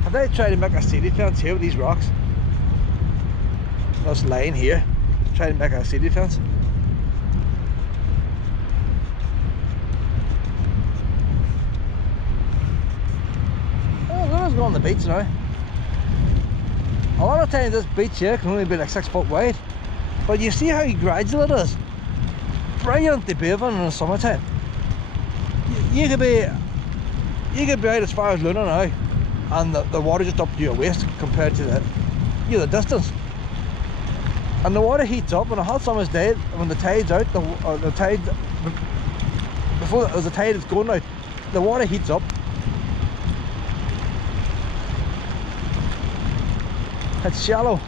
Have they tried to make a city fence here with these rocks? This line here. Try to make a city fence. Oh, let's go on the beach now. A lot of times this beach here can only be like 6 foot wide, but you see how gradual it is. Brilliant to bathing in the summertime. You could be out as far as Luna now, and the water just up to your waist compared to the distance. And the water heats up on a hot summer's day when the tide's out, the tide, before as the tide is going out, the water heats up. It's shallow.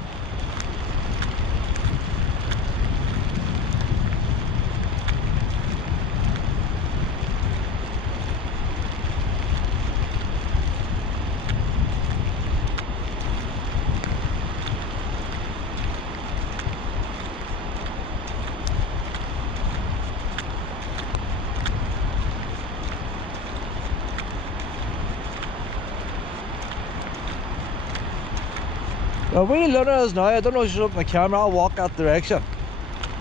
Well, we learners now, I don't know if you should open the camera, I'll walk that direction.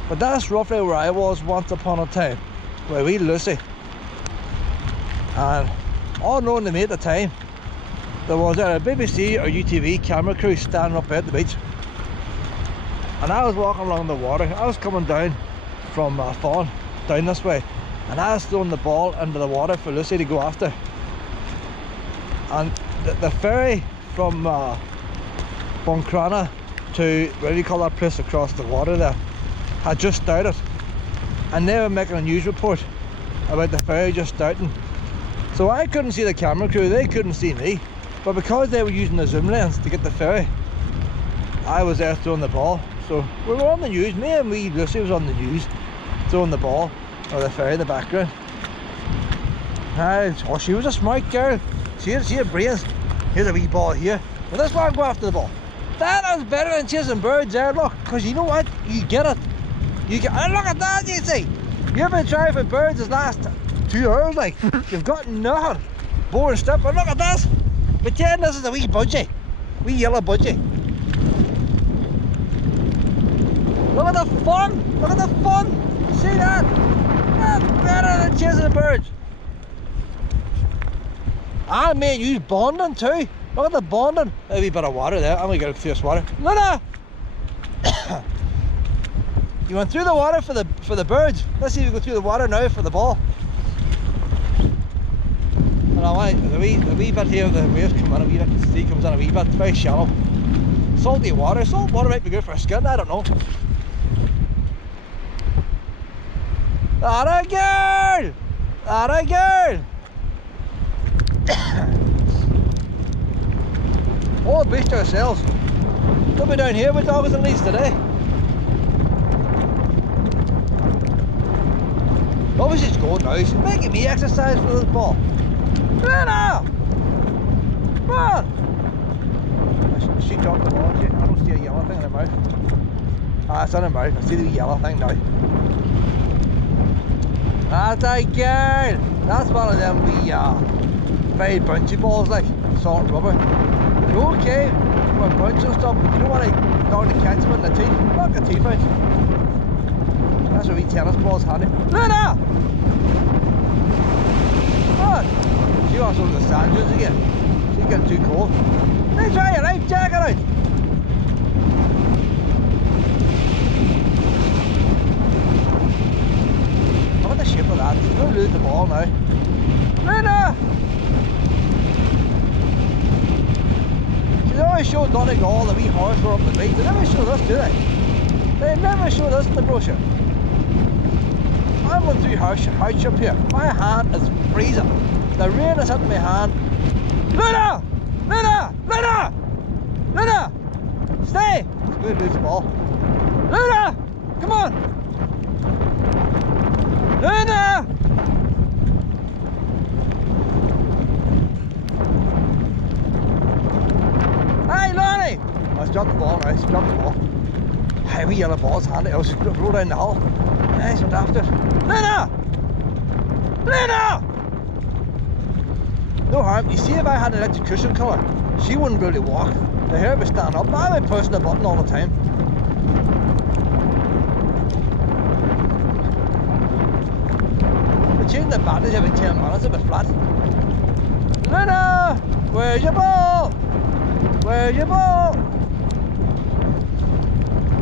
But that's roughly where I was once upon a time, where we Lucy. And unknown to me at the time, there was a BBC or UTV camera crew standing up at the beach. And I was walking along the water, I was coming down from Fahan, down this way. And I was throwing the ball into the water for Lucy to go after. And the ferry from Buncrana to, what do you call that place across the water there, had just started, and they were making a news report about the ferry just starting. So I couldn't see the camera crew, they couldn't see me, but because they were using the zoom lens to get the ferry, I was there throwing the ball. So we were on the news, me and Lucy was on the news throwing the ball, or the ferry in the background. Oh, she was a smart girl, she had brains. Here's a wee ball here, well, this one go after the ball. That is better than chasing birds there, look, because you know what? You get it. And look at that, you see. You've been trying for birds this last 2 hours, like. You've got nothing. Boring stuff, but look at this. Pretend this is a wee budgie. Wee yellow budgie. Look at the fun. Look at the fun. See that? That's better than chasing the birds. I made you bonding too. Look at the bonding. A wee bit of water there. I'm gonna get through this water. Luna! You went through the water for the birds. Let's see if we go through the water now for the ball. And I want the wee bit here, the waves come in a wee bit, the sea comes in a wee bit, it's very shallow. Salty water, salt water might be good for skin, I don't know. That a girl! That a girl! Oh, beach to ourselves. Don't be down here with dogs and leads today. Obviously it's going now, she's making me exercise for this ball. Lena! Come on! She dropped the ball, I don't see a yellow thing in her mouth. Ah, it's in her mouth, I see the yellow thing now. That's a girl! That's one of them wee very bunchy balls like, salt rubber. They're okay for bunch and stuff, but you don't want to go to catch them in the teeth. Knock the teeth out. That's a wee tennis ball's handy. Lena! Come on! She wants over the sand dunes again. She's getting too cold. Let's try your life jacket out! Look at the shape of that. She's going to lose the ball now. Lena! She's always showed Donegal the wee horse were up the beach. They never show this, do they? They never show this in the brochure. I'm going through hardship here. My hand is freezing. The rain is hitting my hand. Luna! Luna! Luna! Luna! Stay! She's going to lose the ball. Luna! Come on! Luna! Hey, Lonnie! Oh, she's dropped the ball now. She's dropped the ball. Heavy yellow ball's handy. Oh, she's going to roll down the hill. Nice one after. Lena! Lena! No harm. You see, if I had an electrocution colour, she wouldn't really walk. The hair would stand up. I would push the button all the time. But changing the batteries every 10 minutes, a bit flat. Lena! Where's your ball? Where's your ball?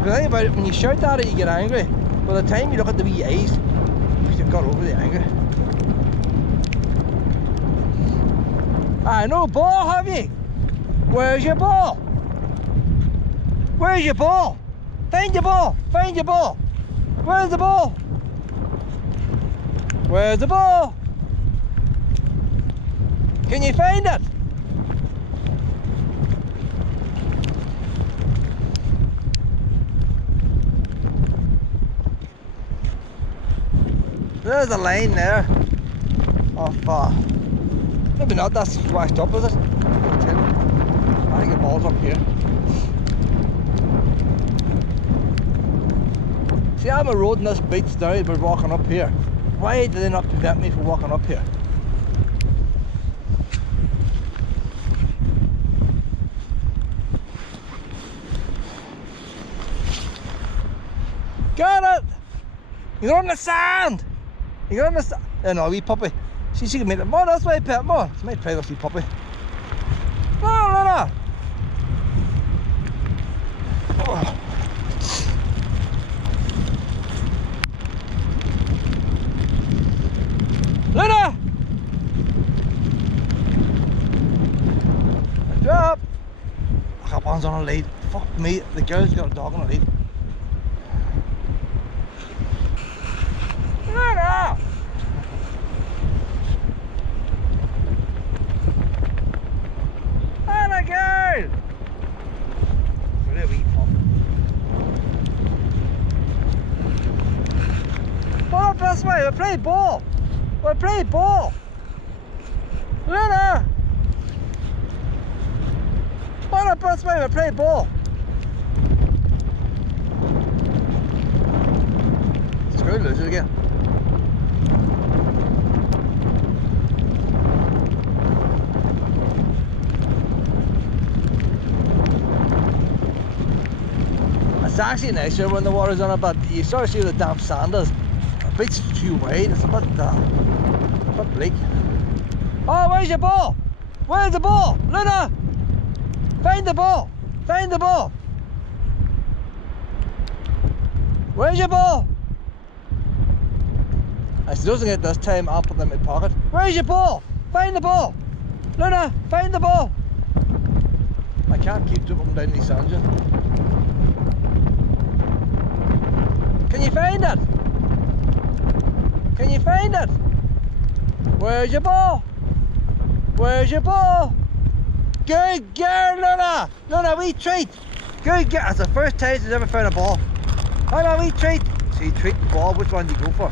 The thing about it, when you shout at it, you get angry. By the time you look at the wee eyes, you've got over the anger. No ball, have you? Where's your ball? Where's your ball? Find your ball! Find your ball! Where's the ball? Where's the ball? Can you find it? There's the line there of maybe not that washed up, is it? I think the ball's up here. See, I'm a road in this beach now, but walking up here. Why did they not prevent me from walking up here? Got it! You're on the sand! You understand? No, wee puppy. She can make it. More, that's my pet. More. It's my privacy puppy. No, no, no. Oh. Luna! Drop! I got one's on a lead. Fuck me, the girl's got a dog on a lead. Luna! Anna girl! What a wee pup. Ball up this way, we'll play ball. We'll play ball. Luna! Ball up this way, we'll play ball. Screw lose it again. It's actually nicer when the water's on it, but you sort of see the damp sand is. The beach is too wide, it's a bit bleak. Oh, where's your ball? Where's the ball? Luna! Find the ball! Find the ball! Where's your ball? If she doesn't get this time, I'll put them in my pocket. Where's your ball? find the ball. Luna, find the ball. I can't keep jumping down these sands. Can you find it? Can you find it? Where's your ball? Where's your ball? Good girl, Luna! Luna, wee treat! Good girl! That's the first time she's ever found a ball. Luna, wee treat! See, treat the ball, which one do you go for?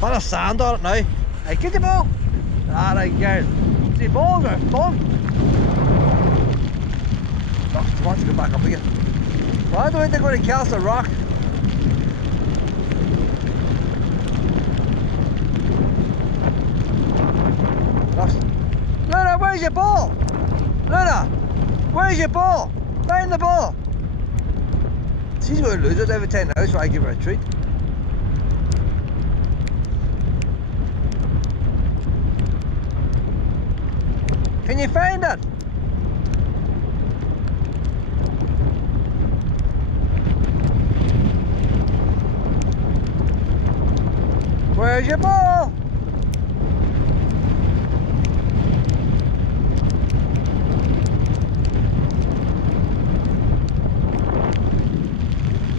Put a sand on it now. Hey, get the ball! Alright, girl. See, balls are fun. Oh, she wants to go back up again. Why do I think they're going to cast a rock? Luna, where's your ball? Luna, where's your ball? Find the ball. She's going to lose it every time now, so I give her a treat. Can you find it? Where's your ball?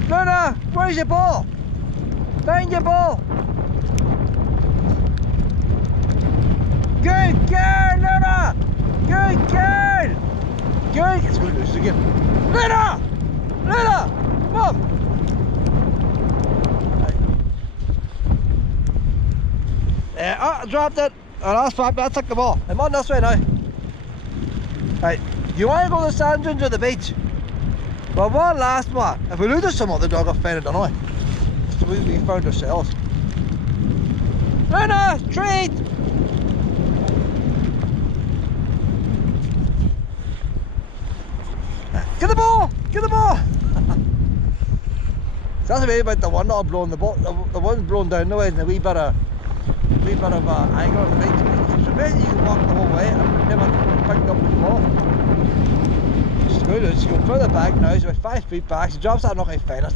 Luna, where's your ball? Find your ball. Good girl, Luna. Good girl. Good. It's going to lose again. Luna! Luna! Mom! I dropped it. And I took the ball. I'm on this way now. Right. You want to go to the sand dunes or the beach? Well, one last one. If we lose to some other dog, I'll find it anyway. So we found ourselves. Luna! Treat! Get the ball! Get the ball! So that's about the one not blowing the ball. The one's blown down the way and a wee bit of angle on the beach. So basically you can walk the whole way and never pick up the ball. She's good. She's going further back now. She's about 5 feet back. She drops that, I'm not going to find it.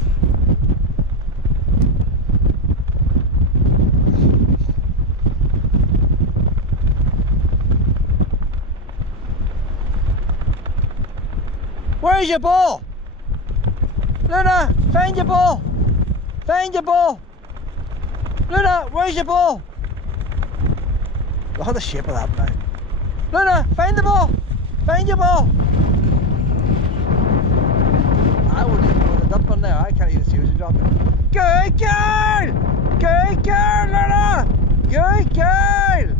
Where's your ball? Luna, find your ball. Find your ball. Luna, where's your ball? Look at the shape of that now. Luna, find the ball. Find your ball. I wouldn't even put it up on there. I can't even see where she dropped it. Good girl. Good girl, Luna. Good girl.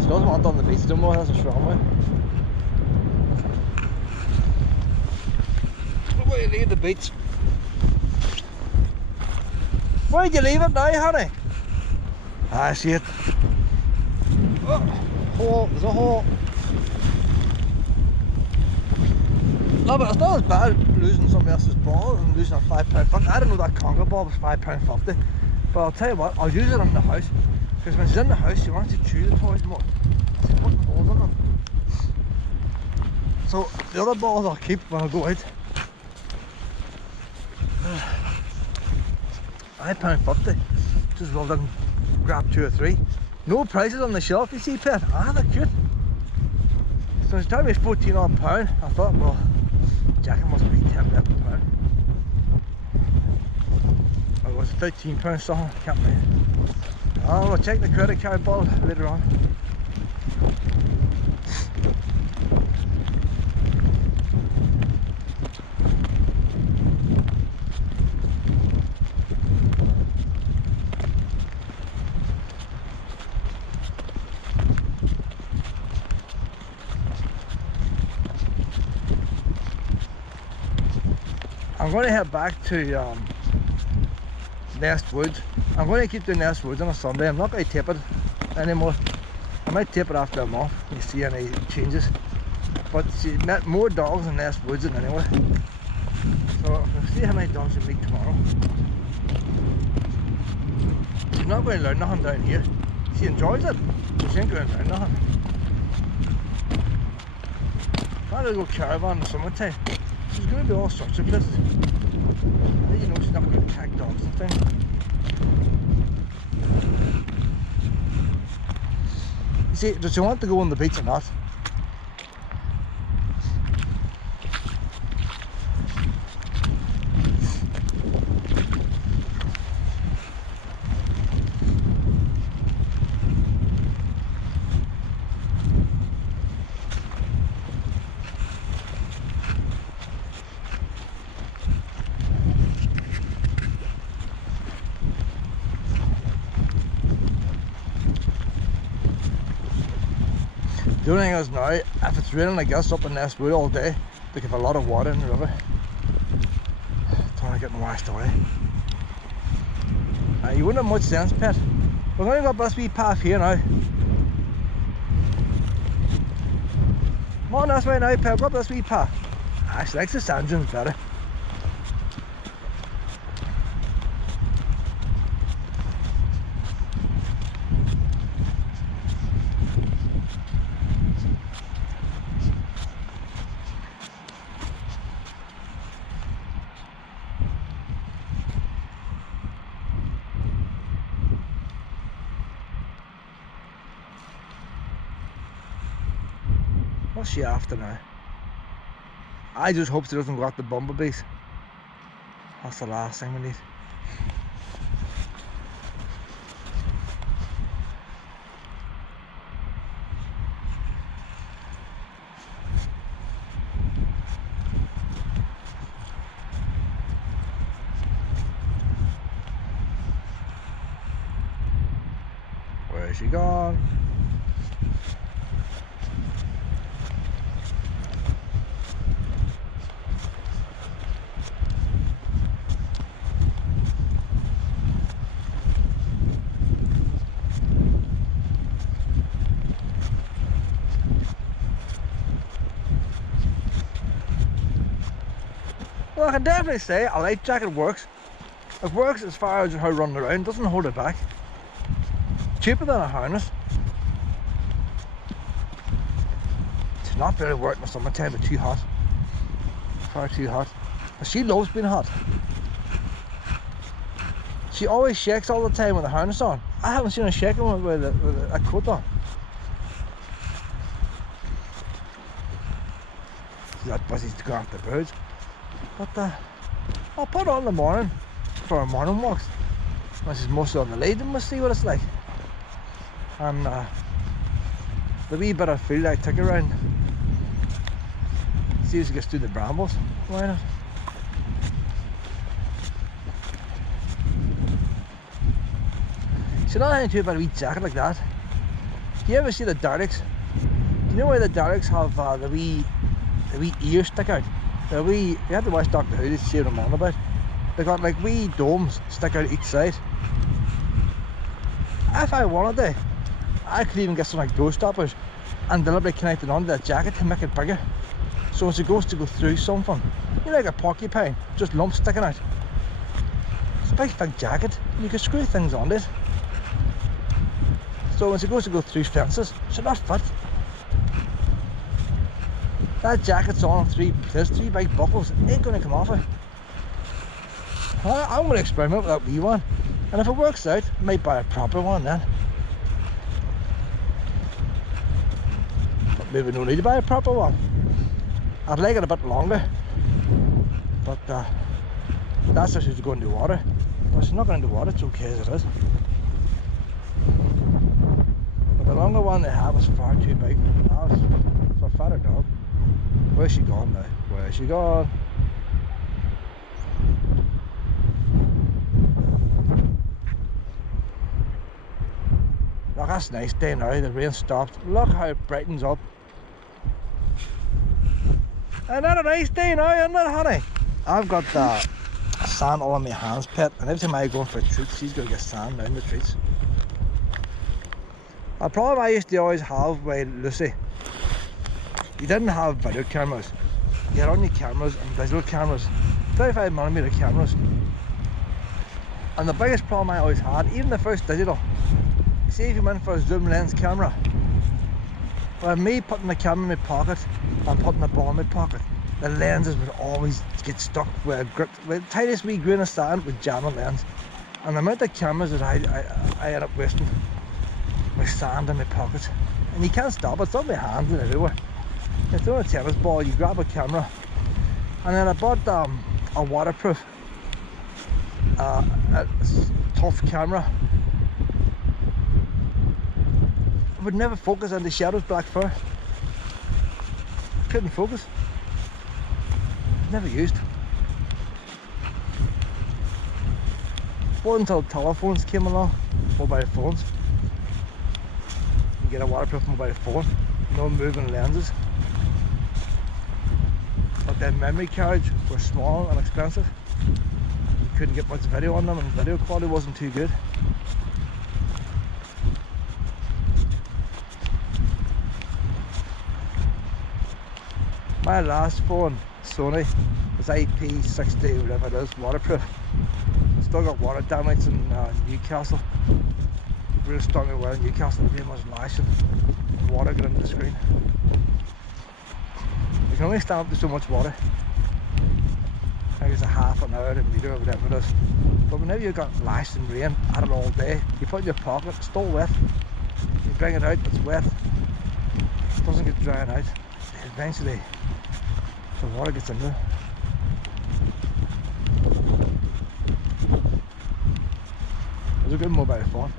She doesn't want it on the beach, don't know that's what's wrong with. Where you leave the beach? Where'd you leave it now, honey? I see it. Oh, hole, there's a hole. No, but it's not as bad losing somebody else's ball and losing a £5 fuck. I didn't know that Congo ball was £5.50. But I'll tell you what, I'll use it in the house. Because when she's in the house, she wants to chew the toys more. She's putting holes in them. So the other balls I'll keep when I go out. £5.50. Just well done, grab 2 or 3. No prices on the shelf, you see, Pet. Ah, they're cute. So it's telling me £14 odd pound. I thought, well, jacket must be £10 pound. Or was it £13 something? Can't remember. Oh, we'll check the credit card ball later on. I'm going to head back to Nest Woods. I'm going to keep doing Nest Woods on a Sunday. I'm not going to tape it anymore. I might tape it after a month and see any changes. But she met more dogs in Nest Woods than anyway. So we'll see how many dogs we meet tomorrow. She's not going to learn nothing down here. She enjoys it, but she ain't going to learn nothing. Trying to go caravan in the summertime. She's going to be all sorts of places. Then you know she's not going to attack dogs and things. You see, does she want to go on the beach or not? The only thing is now, if it's raining like this up in this wood all day, they give a lot of water in the river. Don't want to get washed away. You wouldn't have much sense, pet. We're going to go up this wee path here now. Come on this way now, pet. Go up this wee path. She likes the sand dunes better. What's she after now? I just hope she doesn't go after the bumblebees. That's the last thing we need. Where is she gone? Well, I can definitely say a life jacket works. It works as far as how running around, doesn't hold it back. Cheaper than a harness. It's not really working in the summertime, but too hot. Far too hot. But she loves being hot. She always shakes all the time with the harness on. I haven't seen her shaking with a coat on. She's not busy to go after birds. But I'll put it on in the morning for our morning walks. When she's mostly on the lead, and we'll see what it's like. And the wee bit of field I took around, see if she gets through the brambles. Why not? See, another thing too about a wee jacket like that. Do you ever see the Daleks? Do you know why the Daleks have the wee ears stick out? You have to watch Doctor Who to see what I'm on about. They got like wee domes stick out each side. If I wanted to, I could even get some like door stoppers and deliberately connect it onto that jacket to make it bigger. So as it goes to go through something, you know, like a porcupine, just lumps sticking out. It's a big thick jacket, and you can screw things on it. So as it goes to go through fences, it should not fit. That jacket's on there's three big buckles, it ain't going to come off it. I'm going to experiment with that wee one, and if it works out, I might buy a proper one then. But maybe no need to buy a proper one. I'd like it a bit longer, but that's if she's going to water. But she's not going to water, it's okay as it is. But the longer one they have is far too big. It's for a fatter dog. Where's she gone now? Where's she gone? Look, that's a nice day now, the rain stopped. Look how it brightens up. Isn't that a nice day now, isn't it, honey? I've got sand all on my hands, pet, and every time I go for a treat, she's going to get sand down the treats. A problem I used to always have with Lucy, you didn't have video cameras. You had only cameras and digital cameras, 35mm cameras. And the biggest problem I always had, even the first digital, see if you went for a zoom lens camera, Well, me putting the camera in my pocket and putting the ball in my pocket, the lenses would always get stuck where it gripped. The tightest wee grain of sand would jam a lens. And the amount of cameras that I end up wasting with sand in my pocket. And you can't stop it, it's on my hands and everywhere. You throw a tennis ball, you grab a camera. And then I bought a waterproof, a tough camera. It would never focus on the shadows back far. Couldn't focus. Never used. Wasn't until telephones came along, mobile phones. You get a waterproof mobile phone, no moving lenses. But then memory cards were small and expensive. You couldn't get much video on them and video quality wasn't too good. My last phone, Sony, was IP60, whatever it is, waterproof. Still got water damage in Newcastle. Real stormy weather in Newcastle, the rain was lashing and water got into the screen. You can only stand up to so much water. I think it's a half an hour, a metre or whatever it is. But whenever you got lashed in rain, at it all day, you put it in your pocket, it's still wet. You bring it out, it's wet. It doesn't get drying out. Eventually, the water gets into it. It was a good mobile phone.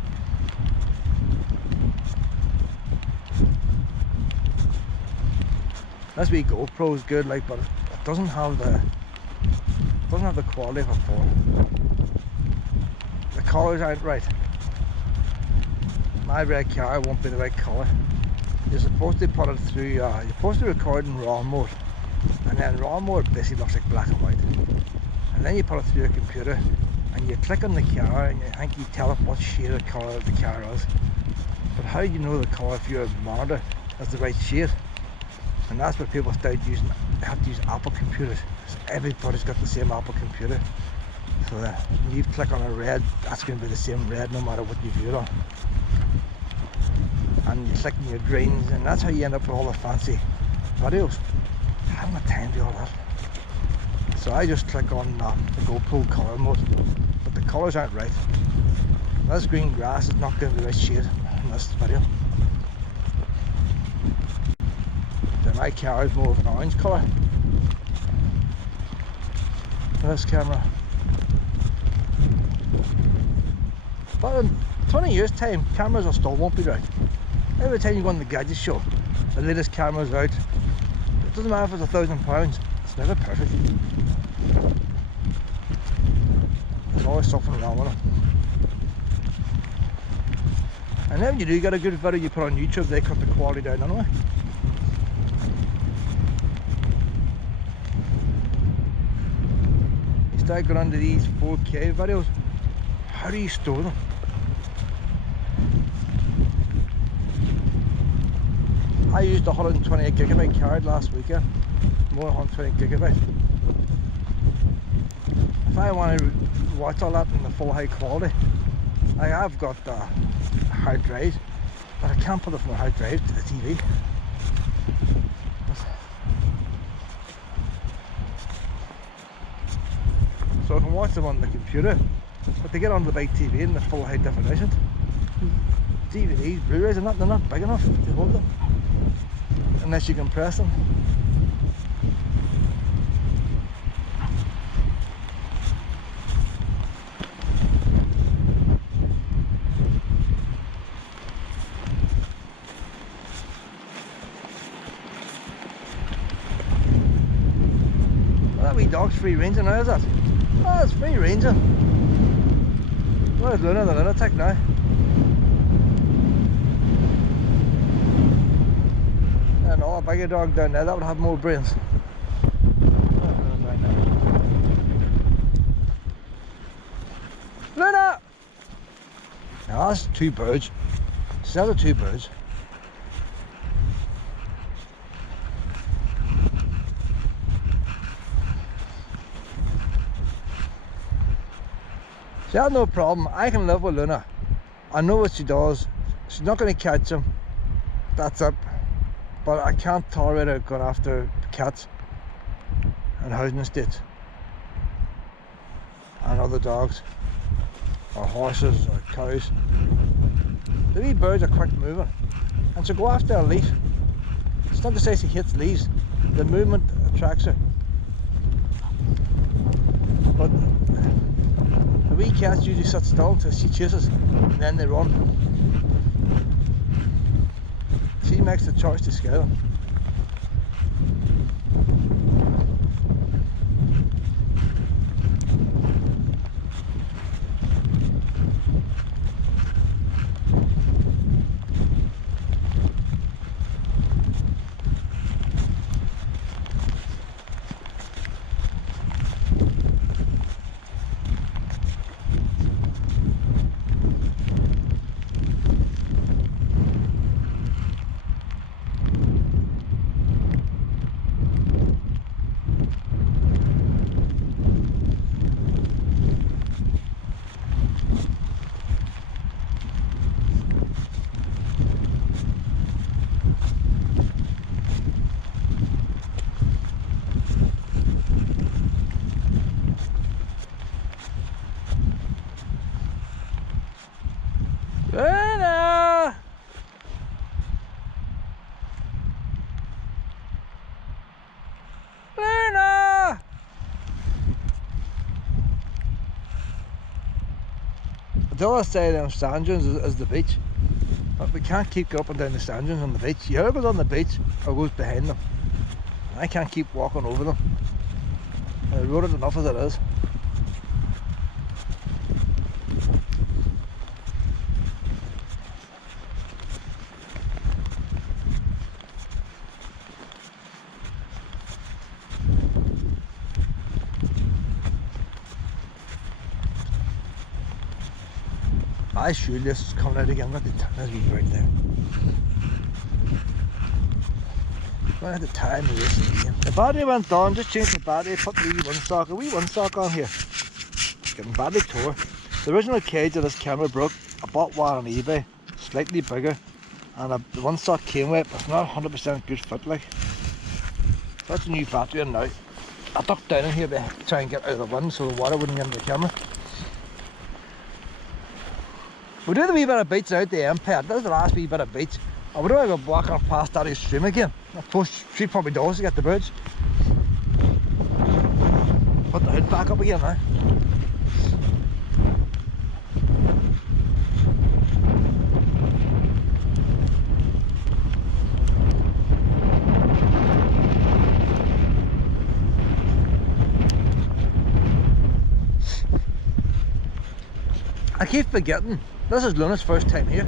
This wee GoPro is good, like, but it doesn't have the quality of a phone. The colours aren't right. My red car won't be the right colour. You're supposed to put it through. You're supposed to record in RAW mode, and then RAW mode basically looks like black and white. And then you put it through a computer, and you click on the car, and you think you tell it what shade of colour the car is. But how do you know the colour if your monitor is the right shade? And that's where people start using. They have to use Apple computers. Everybody's got the same Apple computer. So when you click on a red, that's going to be the same red no matter what you view it on. And you click on your greens, and that's how you end up with all the fancy videos. I haven't got time to do all that. So I just click on the GoPro colour mode, but the colours aren't right. This green grass is not going to be the right shade in this video. Then my car is more of an orange colour. This camera. But in 20 years time, cameras will still won't be right. Every time you go on the gadget show, the latest camera's out. It doesn't matter if it's £1,000, it's never perfect. There's always something wrong with it. And then when you do get a good video you put on YouTube, they cut the quality down anyway. You start going into these 4K videos, how do you store them? I used a 128GB card last weekend, more 120GB. If I want to watch all that in the full high quality, I have got the hard drive, but I can't put it from a hard drive to the TV. So I can watch them on the computer, but they get on the big TV in the full high definition. DVDs, Blu-rays, they're not big enough to hold them, unless you can press them. That wee dog's free ranging now, is it? Oh, it's free ranging. Where's Luna, the lunatic now? And a bigger dog down there, that would have more brains. Luna! Now that's two birds. It's the other two birds. See, I have no problem. I can live with Luna. I know what she does. She's not going to catch him. That's it. But I can't tolerate it going after cats and housing estates and other dogs or horses or cows. The wee birds are quick moving, and to go after a leaf, it's not to say she hates leaves, the movement attracts her. But the wee cats usually sit still until she chases, and then they run. She makes the choice to scare them. Luna! Luna! The other side of them sand dunes is the beach. But we can't keep going up and down the sand dunes on the beach. You either goes on the beach or goes behind them. I can't keep walking over them. I rode it enough as it is. My shoelace is coming out again. I'm going to turn this wee right there. I'm going to have to tie my wrist again. The battery went on, just changed the battery, put the wee one sock on here. It's getting badly tore. The original cage of this camera broke. I bought one on eBay, slightly bigger, and the one sock came with it, but it's not 100% good fit like. So that's a new battery in now. I ducked down in here to try and get out of the wind so the water wouldn't get into the camera. We'll do the wee bit of beach out the end, Pet. This is the last wee bit of beach. I would only go walking past that stream again. I suppose she probably does to get the birds. Put the hood back up again now. I keep forgetting. This is Luna's first time here.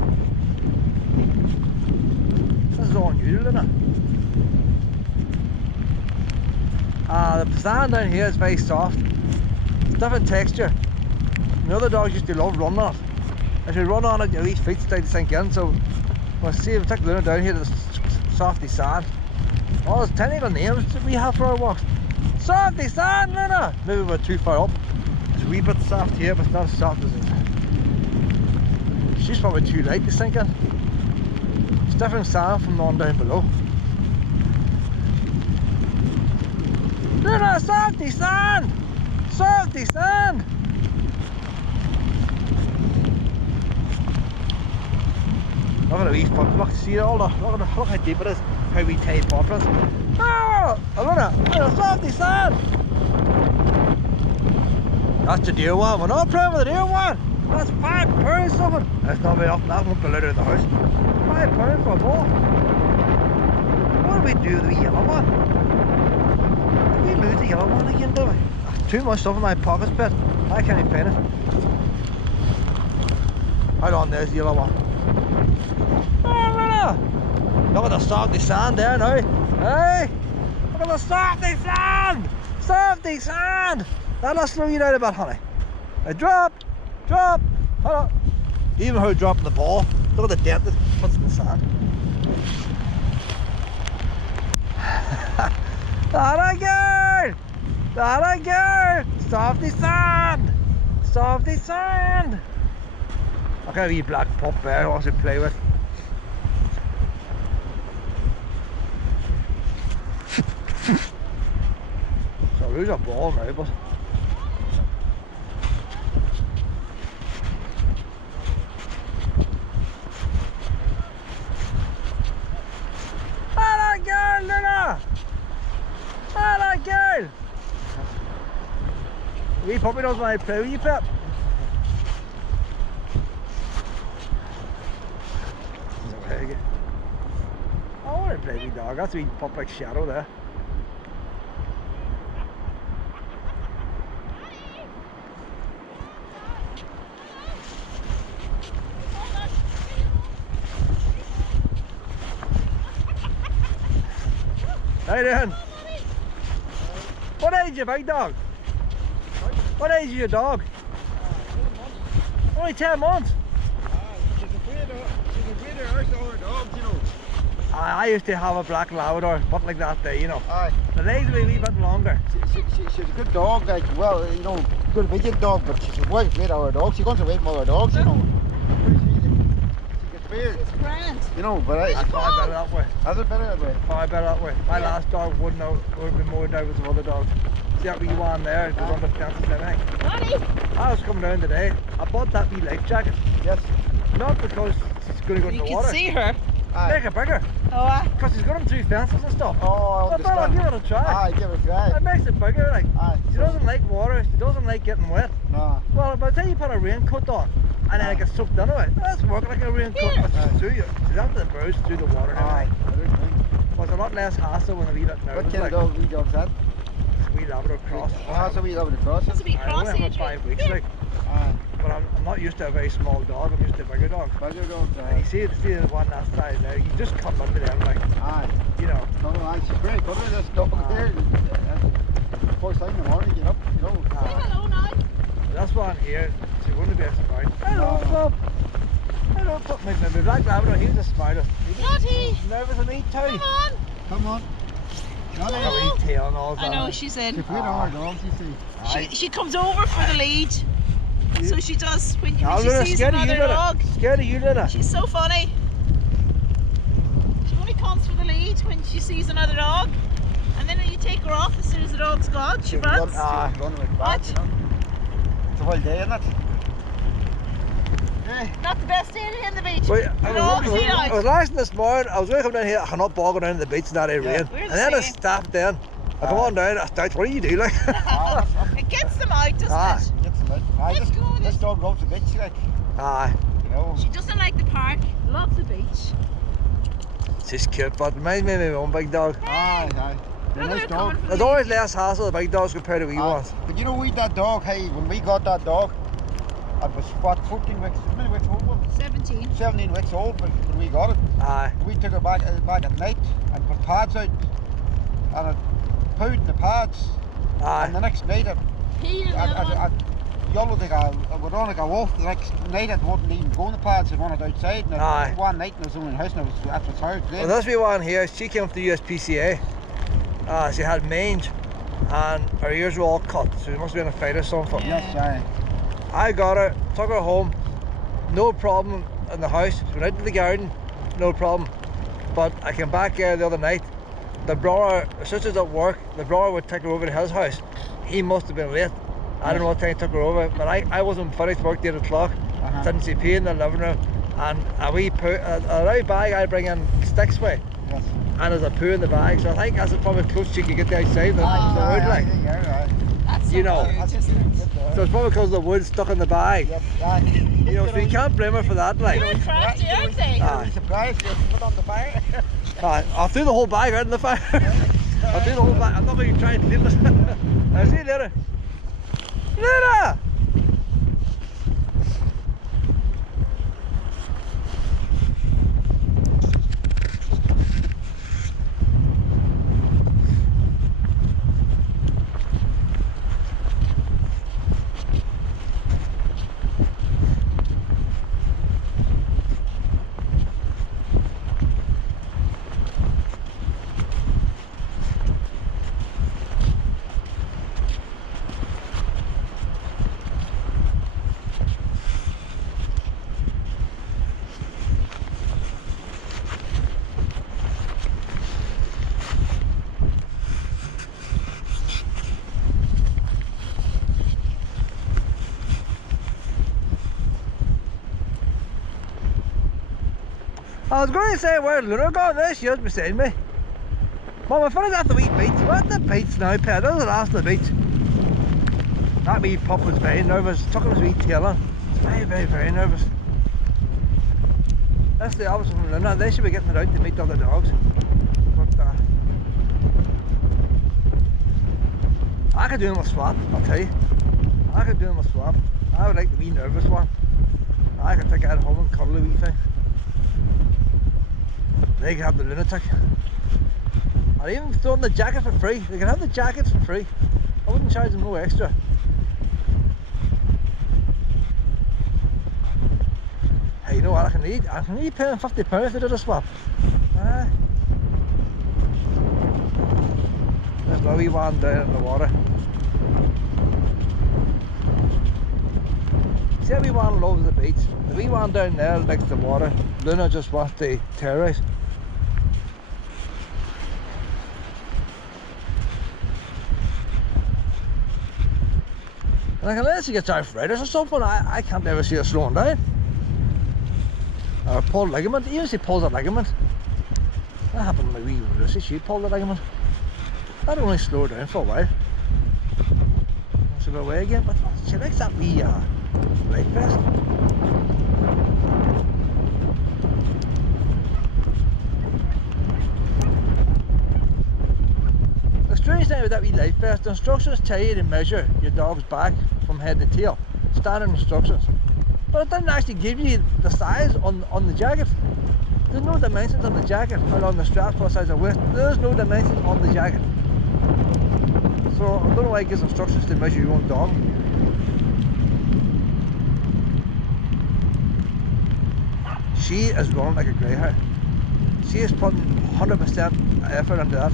This is all new to Luna. The sand down here is very soft. It's different texture. The other dogs used to love running on it. If you run on it, your wee feet start to sink in. So we'll see if we take Luna down here to the softy sand. Oh, there's technical names that we have for our walks. Softy sand, Luna! Maybe we're too far up. It's a wee bit soft here, but it's not as soft as it. She's probably too light to sink in. It's different sand from the one down below. Luna, softy sand! Softy sand! Look at the wee footlock, see it all? Look how deep it is, how wee tiny paw prints. Oh, Luna, softy sand! That's the deer one, we're not playing with the deer one! That's £5 something. That's not very often, that won't be let out of the house. £5 for a ball. What do we do with the yellow one? Did we lose the yellow one again, do we? Too much stuff in my pockets, Pet. I can't even find it. Hold on, there's the yellow one. Oh, look at the softy sand there now. Hey! Look at the softy sand! Softy sand! That'll slow you down a bit, honey. Now drop! Drop! Hold on. Even her dropping the ball. Look at the dent it puts in the sand. That a girl! That a girl! Softy sand! Softy sand! Look at a wee black pup there who wants to play with. So lose a ball now, but hello girl, Luna! Hello girl! Wee puppy doesn't want to play with you, Pip. I want to play with dog. That's a wee pup like Shadow there. How you doing? What age is your big dog? What age is your dog? 10 months. Only 10 months? She's afraid of our dogs, you know. I used to have a black Labrador, but like that there, you know. Aye. The legs will be a wee bit longer. She's a good dog, like, well, you know, good obedient dog, but she's quite afraid of our dogs. She goes away from other dogs, you know. She gets weird. It's grand. You know, but That's far better that way. Has it better that way? Far better that way. My last dog wouldn't have been more down with some other dogs. See that wee one there, it goes on the fences and everything. Daddy. I was coming down today, I bought that wee life jacket. Yes. Not because she's going to go in You the can water. see her. Aye. Make it bigger. Oh, Because she's got them through fences and stuff. Oh, I I thought I'd understand. give it a try. Aye, give it a try. It makes it bigger, like. Aye. She doesn't like water, she doesn't like getting wet. No. Well, by the time you put a raincoat on, and then it gets soaked into it, that's working like a raincoat, but she's through you. She's after the bruise through the water and Aye. everything. But it's a lot less hassle when a wee bit nervous. What kind like. of dog, wee dog's that? Wee Labrador cross. Oh, that's a wee Labrador cross. that's a wee I cross only have age. 5 weeks, like. Aye. But I'm not used to a very small dog, I'm used to a bigger dog. Badger dogs, And you see the one that side there, you just come under them, like, Aye. you know. No, aye, she's very good with this dog here. First thing in the morning, get up, you know. Say hello now. That's one here, she wouldn't be a smart. Hello, No. Bob. Hello, Bob. My black Labrador, he was the smartest. He was Lottie. nervous of me too. Come on. Come on. Got a wee tail and all that. I know she's She's in. afraid of our dogs, you see. She comes over for the lead. So she does when I'm she gonna sees scared of you, another dog. Luna. Scared of you, Luna. She's so funny. She only comes for the lead when she sees another dog. And then when you take her off as soon as the dog's gone, she runs. Run with back, you know. It's a wild day, isn't it? Not the best area in the beach. Wait, The dogs eat I was out. last this morning, I was going to come down here, I cannot bog down to the beach in that rain. We're And the then I same. stopped then. I come on down, I start, what do you do, like? It gets them out, doesn't Ah. it? Gets them out. Aye, Let's go, this let's- dog loves the beach, like, Aye, you know. She doesn't like the park, loves the beach. she's cute, but reminds me of my own big dog. Aye, aye. They're Look at nice her dog. coming for There's the always lead. less hassle with big dogs compared to wee Aye. ones. But you know, we that dog, hey, when we got that dog, it was what, 14 weeks, how many weeks old was it? 17. 17 weeks old when we got it. Aye, We took her back at night and put pads out, and it pooed in the pads. And the aye. next night, He and the other one. we're on like a wolf. The next night, it wouldn't even go in the pads. It wanted outside. And Aye. one night, it was in the house, and that's what's hard. Well, this wee one here, she came from the USPCA. She had mange, and her ears were all cut, so she must have been a fight or something. Yes, aye. I got her, took her home, no problem in the house. She went out to the garden, no problem. But I came back here the other night. The brother, her sister's at work, the brother would take her over to his house. He must have been late. I don't know what time he took her over, but I wasn't finished work at 8 o'clock. Uh-huh. Didn't see P in the living room. And a wee poo, a wee bag I bring in sticks with, Yes. and there's a poo in the bag. So I think that's probably close she could get the outside the wood, like. That's so You know. cute, isn't it? So it's probably because the wood's stuck in the bag. Yes, aye. You know, so you can't blame her for that, like. They're crafty, aren't they? Aye. Be surprised if you put on the fire. I'll throw the whole bag out in the fire. I'll throw the whole bag. I'm not going to try and leave this. I'll see you later. Later! I was going to say where Luna got this, she was beside me. Mum, I finished at the wee beach. We're at the beach now, Pet. This is the last of the beach. That wee pup was very nervous, tucking his wee tail on. He's very, very, very nervous. That's the opposite from Luna. They should be getting it out to meet other dogs. But I could do them a swap, I'll tell you. I could do them a swap. I would like the wee nervous one. I could take it at home and cuddle the wee thing. They could have the lunatic. Or even throw in the jacket for free. They can have the jackets for free. I wouldn't charge them no extra. Hey, you know what I can need? I can need paying £50 if they did a swap. There's the wee one down in the water. See how wee one loves the beach. The wee one down there likes the water. Luna just wants to terrorise. And unless she gets arthritis or something, I can't ever see her slowing down. Or a pulled ligament, even if she pulls a ligament. That happened to my wee Lucy, she pulled a ligament. That'd only slow her down for a while. She'll go away again, but she likes that wee life vest. The strange thing about that wee life vest, the instructions tell you to measure your dog's back from head to tail. Standard instructions. But it doesn't actually give you the size on the jacket. There's no dimensions on the jacket, how long the strap for the size of waist. There's no dimensions on the jacket. So I don't know why it gives instructions to measure your own dog. She is running like a greyhound. She is putting 100% effort into that.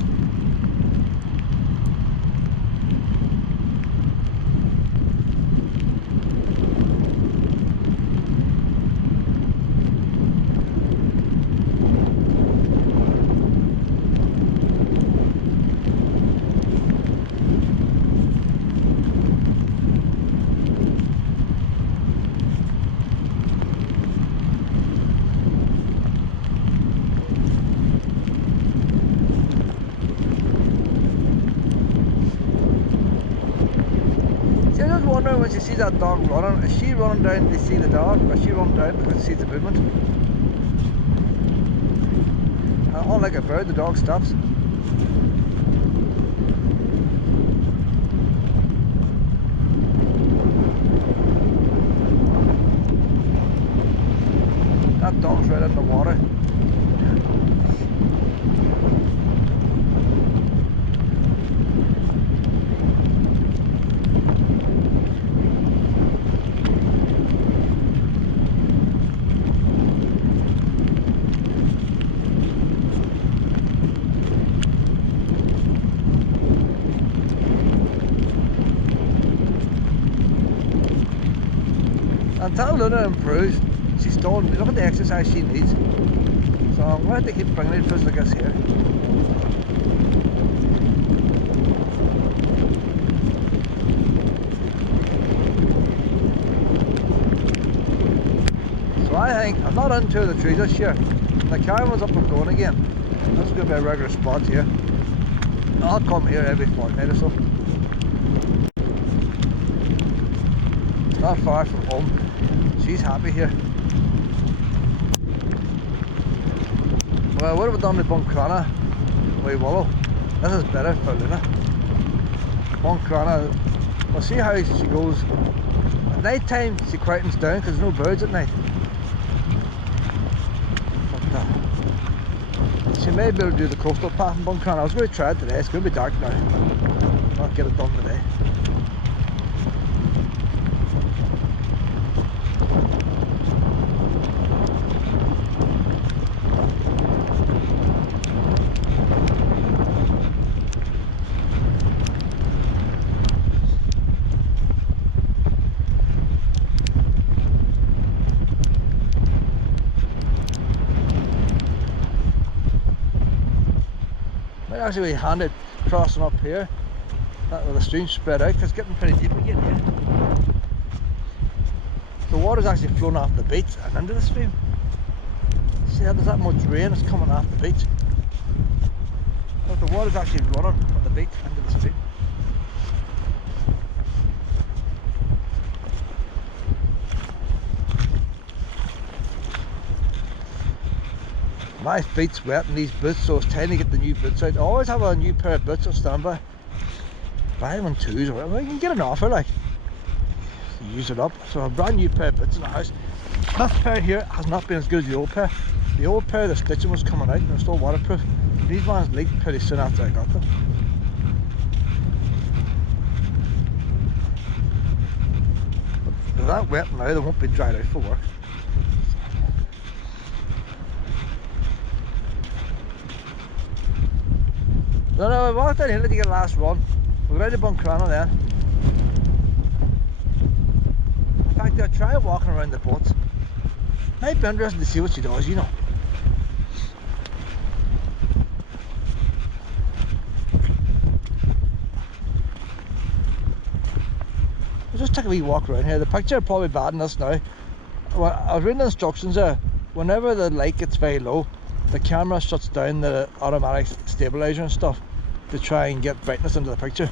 When she sees that dog running, is she running down to see the dog, or is she running down because she sees the movement? And unlike a bird, the dog stops. That dog's right in the water. Until Luna improves, she's still, look at the exercise she needs. So I'm going to keep bringing it like this here. So I think, I'm not into the trees this year. The caravan's up and going again. This is going to be a regular spot here. I'll come here every fortnight or so. It's not far from home. She's happy here. Well, what have we done with Buncrana? Wee Willow. This is better for Luna. Buncrana, we'll see how she goes. At night time she quietens down because there's no birds at night. But, she may be able to do the coastal path in Buncrana. I was going to try it today, it's going to be dark now. I'll not get it done today. Actually, we handed crossing up here, that with the stream spread out, because it's getting pretty deep again here. The water's actually flowing off the beach and into the stream. See, there's that much rain that's coming off the beach. But the water's actually running from the beach into the street. My feet's wet in these boots, so it's time to get the new boots out. I always have a new pair of boots on standby. Buy them on twos or whatever. You can get an offer, like. Use it up. So a brand new pair of boots in the house. This pair here has not been as good as the old pair. The old pair, the stitching was coming out and they're still waterproof. These ones leaked pretty soon after I got them. But they're that wet now, they won't be dried out for work. No, I walked down here to get the last run. We're ready to Buncrana then. In fact, I'll try walking around the boats. Might be interesting to see what she does, you know. We'll just take a wee walk around here. The picture is probably bad in this now. Well, I was reading the instructions there. Whenever the light gets very low, the camera shuts down the automatic stabilizer and stuff to try and get brightness into the picture.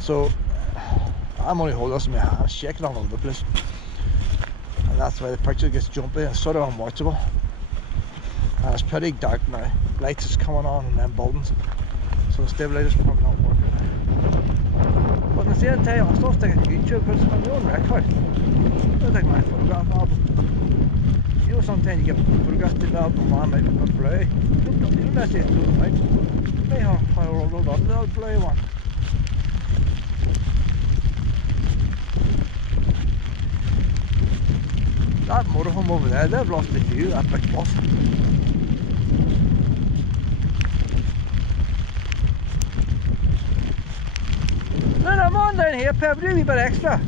So I'm only holding this in my hand, shaking all over the place, and that's why the picture gets jumpy and sort of unwatchable. And it's pretty dark now. Lights is coming on in them buildings, so the stabilizer's probably not working. But at the same time, I'm still sticking to YouTube because it's on my own record. It's like my photograph album. You know, sometimes you get photographs developed and one might be a bit blurry. You don't necessarily throw them out. You may have a rolled on the little blurry one. That motorhome over there, they've lost the view, that big bus. No, I'm on down here, Pep, do a wee bit extra.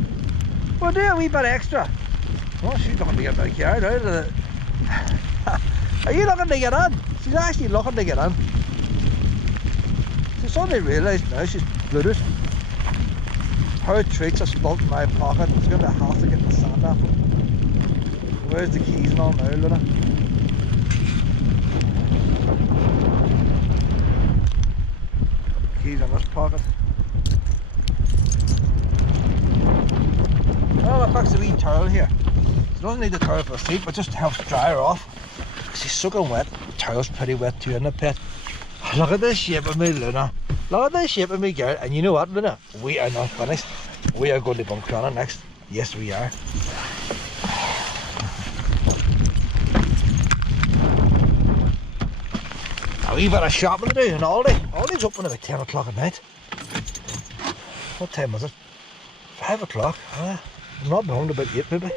We'll do a wee bit extra. Oh, she's looking to get back here out of the... Are you looking to get in? She's actually looking to get in. She suddenly realised now she's Bluetooth. Her treats are spilt in my pocket. It's going to be a hassle to get the sand off them. Where's the keys and all now, Luna? Keys in this pocket. Oh, I fixed a wee towel here. She doesn't need the towel for the seat, but just helps dry her off. She's soaking wet. The towel's pretty wet too, isn't it, Pet? Look at the shape of me, Luna. Look at the shape of me, girl. And you know what, Luna? We are not finished. We are going to Buncrana next. Yes, we are. A wee bit of shopping to do in Aldi. Aldi's open about 10 o'clock at night. What time was it? 5 o'clock. I'm not home about 8 maybe.